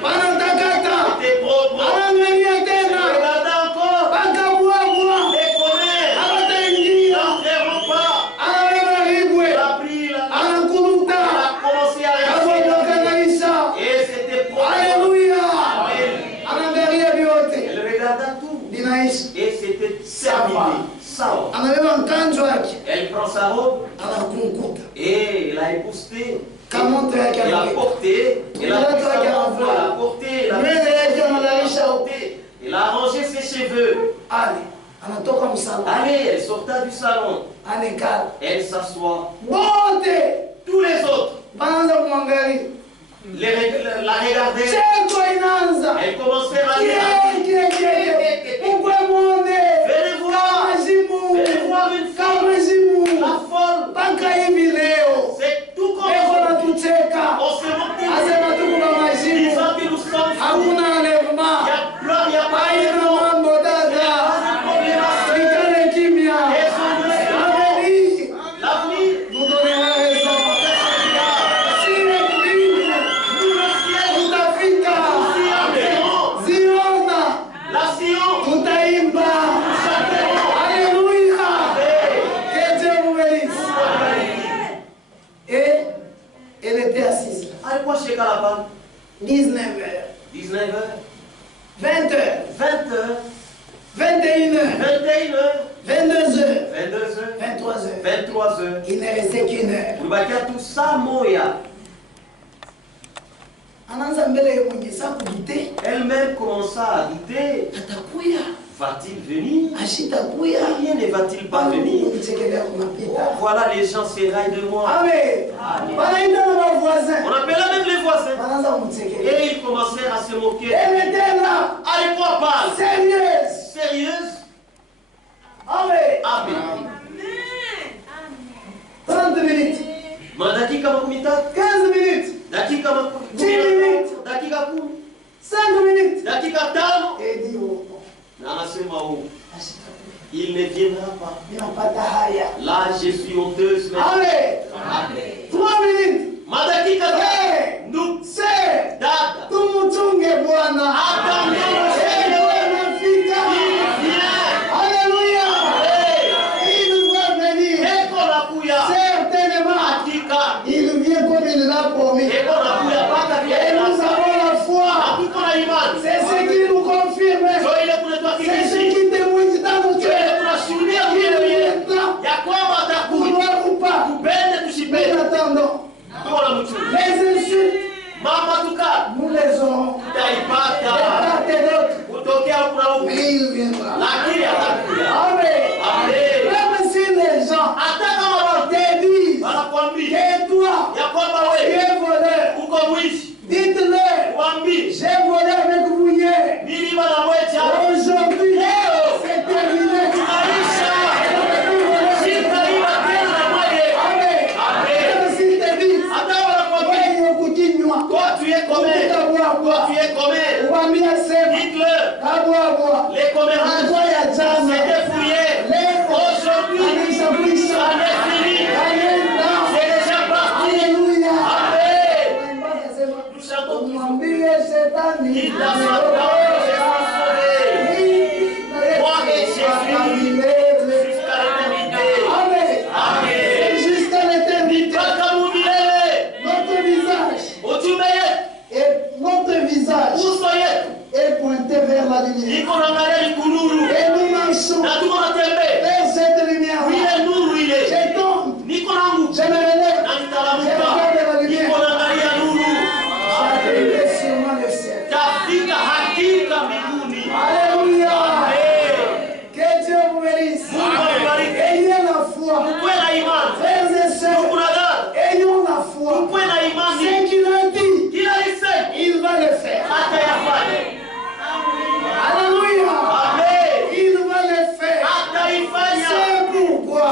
Wanatakata. C'était propre. Anaangalia tena. Regarde encore. Bakabwabwa. Les commerces Hawataingia. n'entreront pas. Anabeba ribwe. Il a pris la. Anakuluta. Il a commencé à Abwabwakanalisha. et c'était propre. Alléluia. Amen. Anaangalia vyote. Elle regarda tout. Dinaishi. Et c'était terminé. Ça. Anabeba mkanjo wake. Elle prend sa robe Anakunkuta. et elle a épousseté. Kamonto yake Elle a anaweka. porté. Elle a pris sa robe, elle a porté. Elle a Nywele yake analisha. porté. Elle a arrangé ses cheveux. Ali. Allez, elle sortait du salon. Elle s'assoit. Tous les autres la regardaient. Elle commençait à dire venez voir une fille, la folle. C'est tout comme ça. On se moque de nous. Disant que nous sommes fous. Il y a plein, il y a pas quoi chez Calaban? 19h. 19h. 20h. 20h. 21h. 21h. 22h. 22h. 23h. 23h. Il ne restait qu'une heure. Vous voyez tout ça, Moya. Elle-même commença à douter. Va-t-il venir? Rien ne va-t-il pas venir? Voilà, les gens s'éraillent de moi. Amen. On appela même les voisins. Et ils commencèrent à se moquer. Elle était là. Allez, quoi parle? Sérieuse? Amen. Amen. 30 minutes. Dakika makumita? 15 minutes. Dakika 10 minutes. Dakika 5 minutes. Dakika 5. Et dit il ne viendra pas. Là, je suis honteuse. Amen. 3 minutes. Madakika nous c'est dada. Tumutunge Bwana. Alléluia. Il va venir. Certainement. Il vient comme il l'a promis. Et nous avons la foi. C'est ce qui nous confirme. C'est ce qui témoigne dans nos cœurs. Vouloir ou pas. Nous attendons. Les insultes, nous les aurons. De part et d'autre. Mais il viendra. Amen. Même si les gens te disent que toi, tu es voleur, dites-leur, j'ai volé avec vous hier. Aujourd'hui, c'est terminé. Toi tu es commère. Dites-le. Les commerçants s'étaient fouillés. Aujourd'hui, ça n'est fini. C'est déjà parti. Amen. Nous chantons tous. Dites à Satan, je suis sauvé. Moi et Jésus, jusqu'à l'éternité. Amen. Jusqu'à l'éternité. Notre visage. Et notre visage est pointé vers la lumière. Et nous marchons vers cette lumière. Je tombe. Je me relève. Je regarde la lumière. J'arriverai sûrement le ciel. Alléluia. Que Dieu vous bénisse. Ayez la foi. Frères et sœurs, ayons la foi. Ce qu'il a dit, il va le faire. Alléluia. Il va le faire. C'est pourquoi,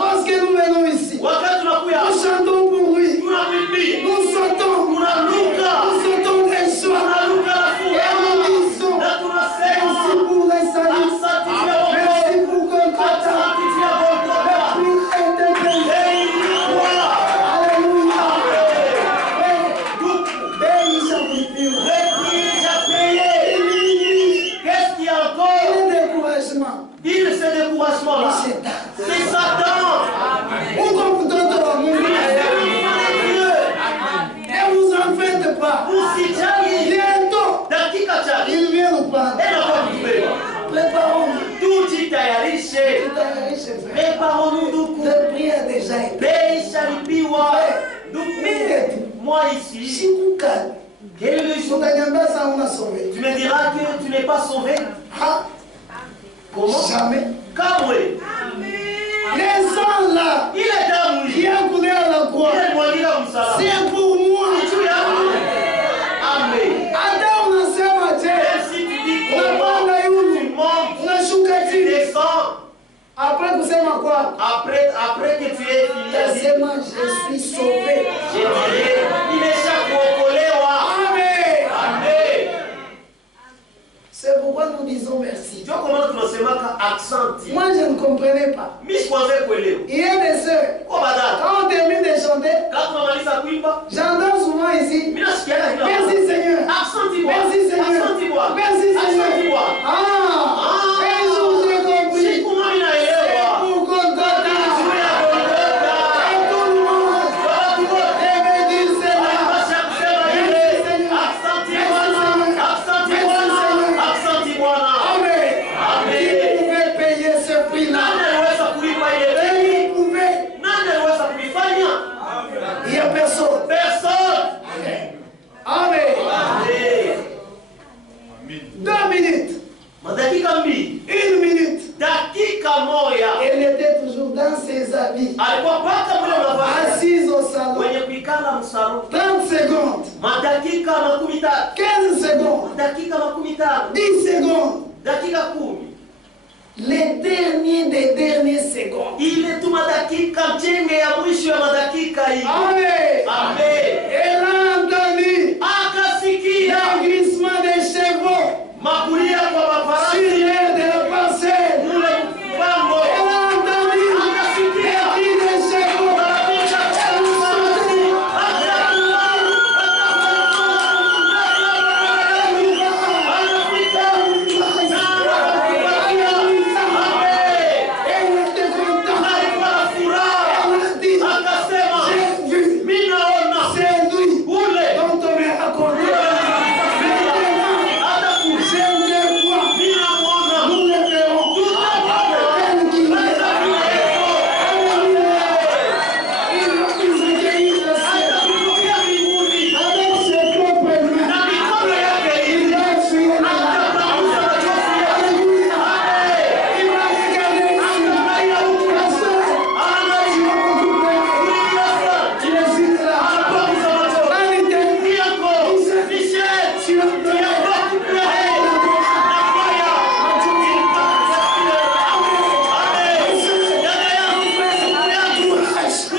lorsque nous venons ici, nous chantons pour lui. Nous sautons. Nous sautons des joies. Et nous disons merci pour les saluts. Merci pour Golgotha. Depuis l'éternité. Alléluia. Béni sacrifice. Qu'est-ce qu'il y a encore? Découragement. C'est découragement là. C'est Satan. Pourquoi vous donnez mon Dieu? Ne vous en faites pas. Bientôt, il vient nous prendre. Préparons-nous. Préparons-nous. Le prix a déjà été. Moi ici, quel est le jour? Tu me diras que tu n'es pas sauvé. Comment? Jamais. Kamwe. Les sang là, Ile damu qui a coulé à la croix, ile mwangika msalaba. c'est pour moi. Amen. Attends, on a ça, Dieu. Même si tu dis On a comment pas tu eu. montes, On a chouka tu dit. descends. Après, vous savez quoi? Après que tu es fini, Seulement, je suis sauvé. je dirais, il est chaque kuokolewa. Amen. Amen. C'est pourquoi nous disons merci. Tu vois comment tunasemaka accent? Moi, je ne comprenais pas. Mimi sikwanza kuelewa. Il y a des sœurs. Kwa badala. Quand on termine de chanter, Kama tunamaliza kuimba, j'entends souvent ici. mimi nasikiaga kila Merci Seigneur. Accent Bwana. Merci Seigneur. Accent Bwana. Merci Seigneur. Accent Bwana. Ah, un jour j'ai compris. Siku mimi naelewa. Pour Golgotha. Juu ya Golgotha. Et tout le monde Watu wote devait dire cela. wanapaswa kusema ile. Accent Bwana. Accent Bwana. Accent Bwana. Amen. Amen. Qui pouvait payer ce prix-là? Nani aliweza kulipa ile bei? Qui pouvait? Nani aliweza kulifanya? Il n'y a personne. Personne. Amen. Amen. 2 minutes. Madakika mbili. 1 minute. Dakika moja. Elle était toujours dans ses habits. Alikuwa paka mule mavazi. Assise au salon. Kwenye kuikala msaro. 30 secondes. Madakika 15. 15 secondes. Dakika 15. 10 secondes. Dakika 10. Les derniers des dernières secondes. Ile tu madakika mchenge ya mwisho ya madakika hii. Amen. Amen. Elle a entendu Akasikia l'englissement des chevaux makulia kwa sur mafarasi l'air de la parcelle. mule mpango. Elle a entendu les cris des chevaux. Elle était contente. Elle a dit, j'ai vu ces nuits dont on m'a accordé. Maintenant, j'aimerais voir. Nous le verrons. Tel qu'il est. Alléluia. Il va nous accueillir le ciel. Avec ses propres mains. Il va fuir la Alléluia. Il va regarder ici. Pasteur, tu vas m'occuper. Tu es juste là. Vanité. Tu as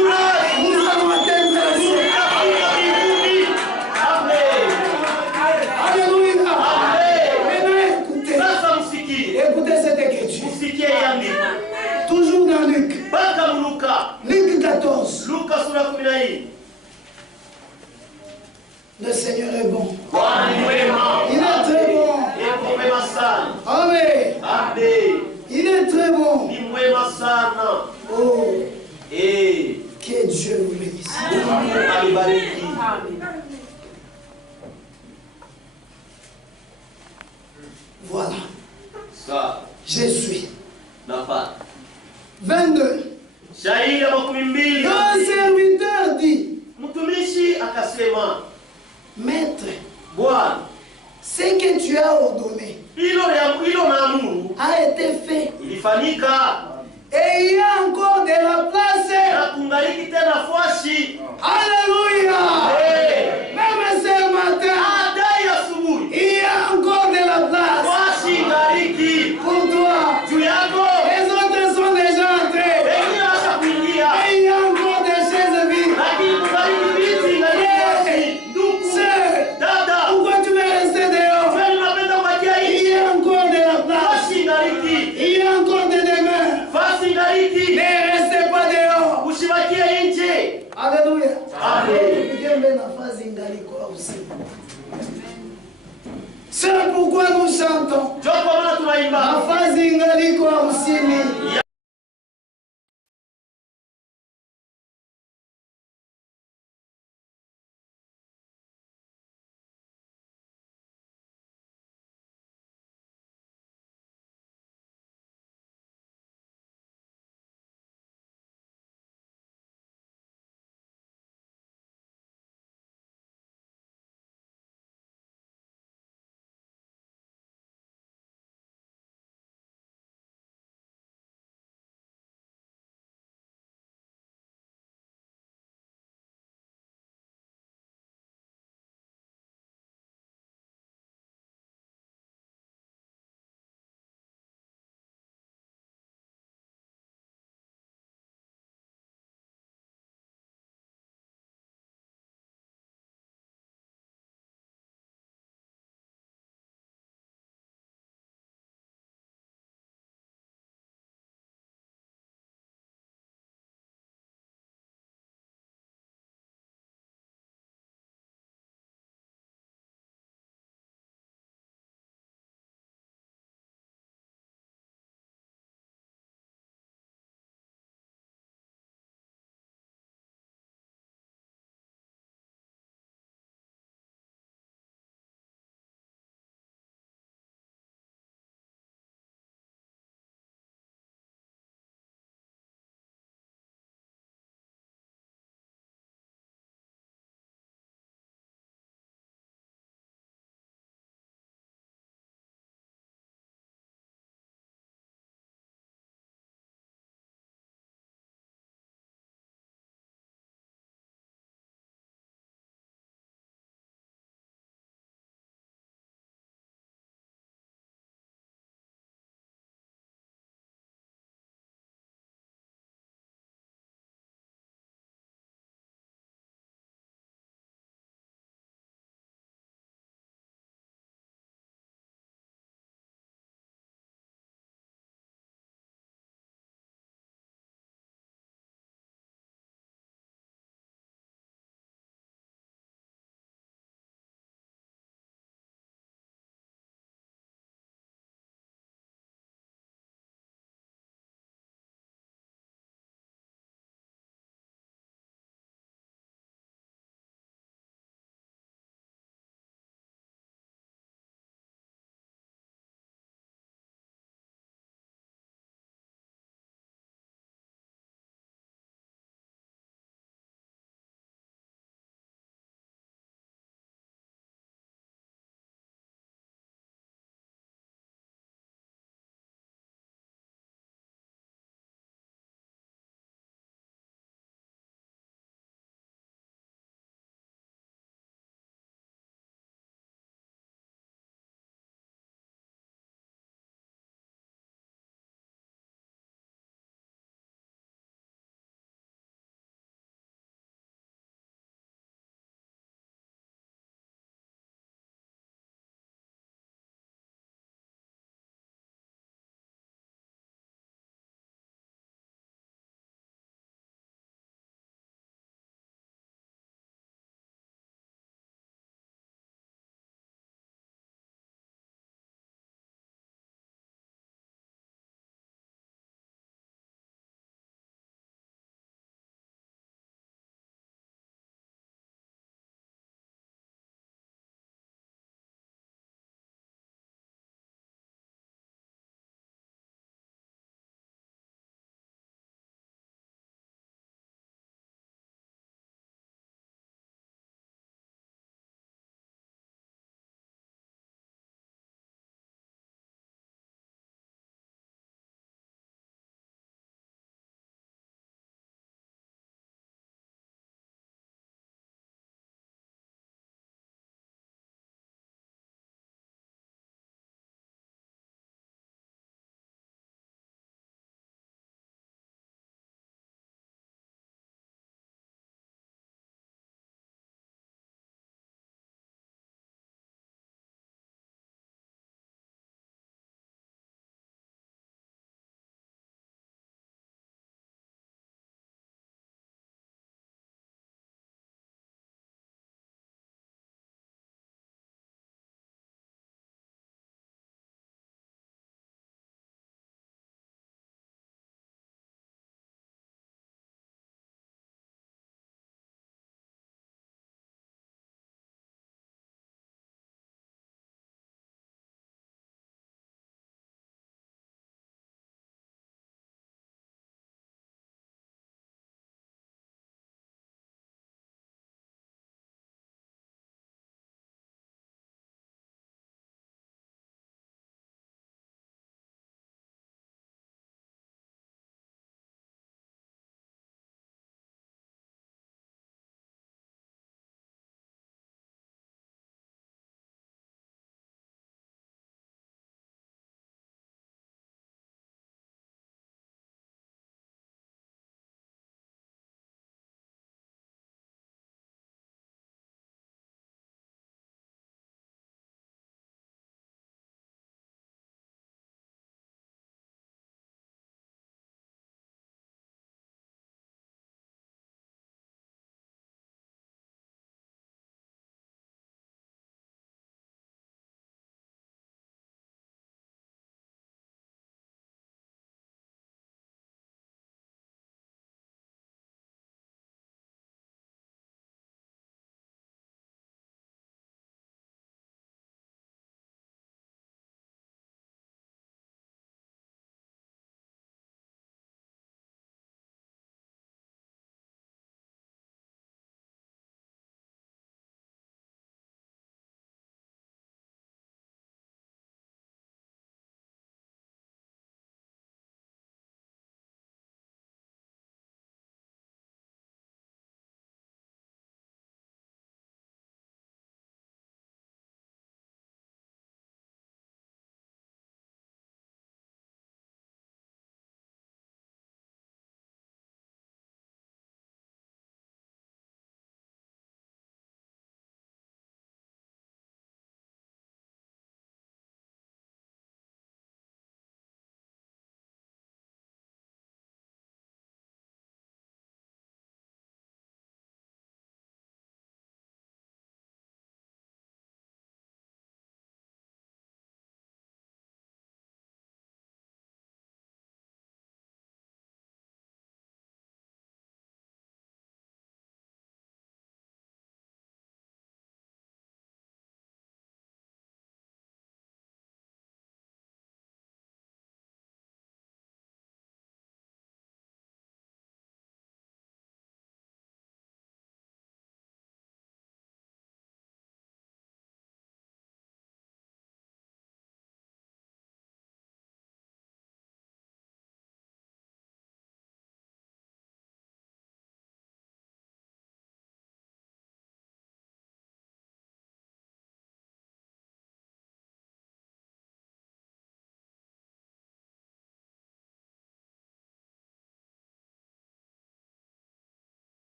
nous allons atteindre le ciel. Alléluia. Maintenant, écoutez. Sasa msikie. Écoutez cette écriture. Msikie iandiko. Toujours dans Luc. Mpaka Luka. Luc 14. Luka sura 14. Le Seigneur est bon. Bwana ni mwema. Il est très bon. Yuko mwema sana. Amen. Amen. Il est très bon. Ni mwema sana. Oh, Eh. que Dieu vous bénisse. Mungu alibariki. Voilà. Sawa. Je suis. Nafata. 22. Shahidi ya 12. Le serviteur dit, Mtumishi akasema, Maître, Bwana, ce que tu as ordonné hilo naamuru a été fait. ilifanyika Et il y a encore de la place. na kungaliki tena fwashi. Alléluia. Eh. Même ce matin, Adai asubuhi. il y a encore de la place Fwashi ngaliki. pour toi. Juu yako. Les autres sont déjà entrés. Wengine washa kuingia. Et il y a encore des chaises vides. Lakini kungaliki viti ngaliki fwashi. Ndugu. Sœur, Dada. pourquoi tu veux rester dehors? Wewe unapenda kubakia Il hivi. y a encore de la place. Fwashi ngaliki. Il y a encore des demeures. Fasi ngaliki. Ne restez pas dehors. Usibakie nje. Alléluia. Amen. Tupige nafasi ingalikuwa usiku. C'est pourquoi nous chantons. Njoo kwa maana tunaimba. Nafasi ingalikuwa usini.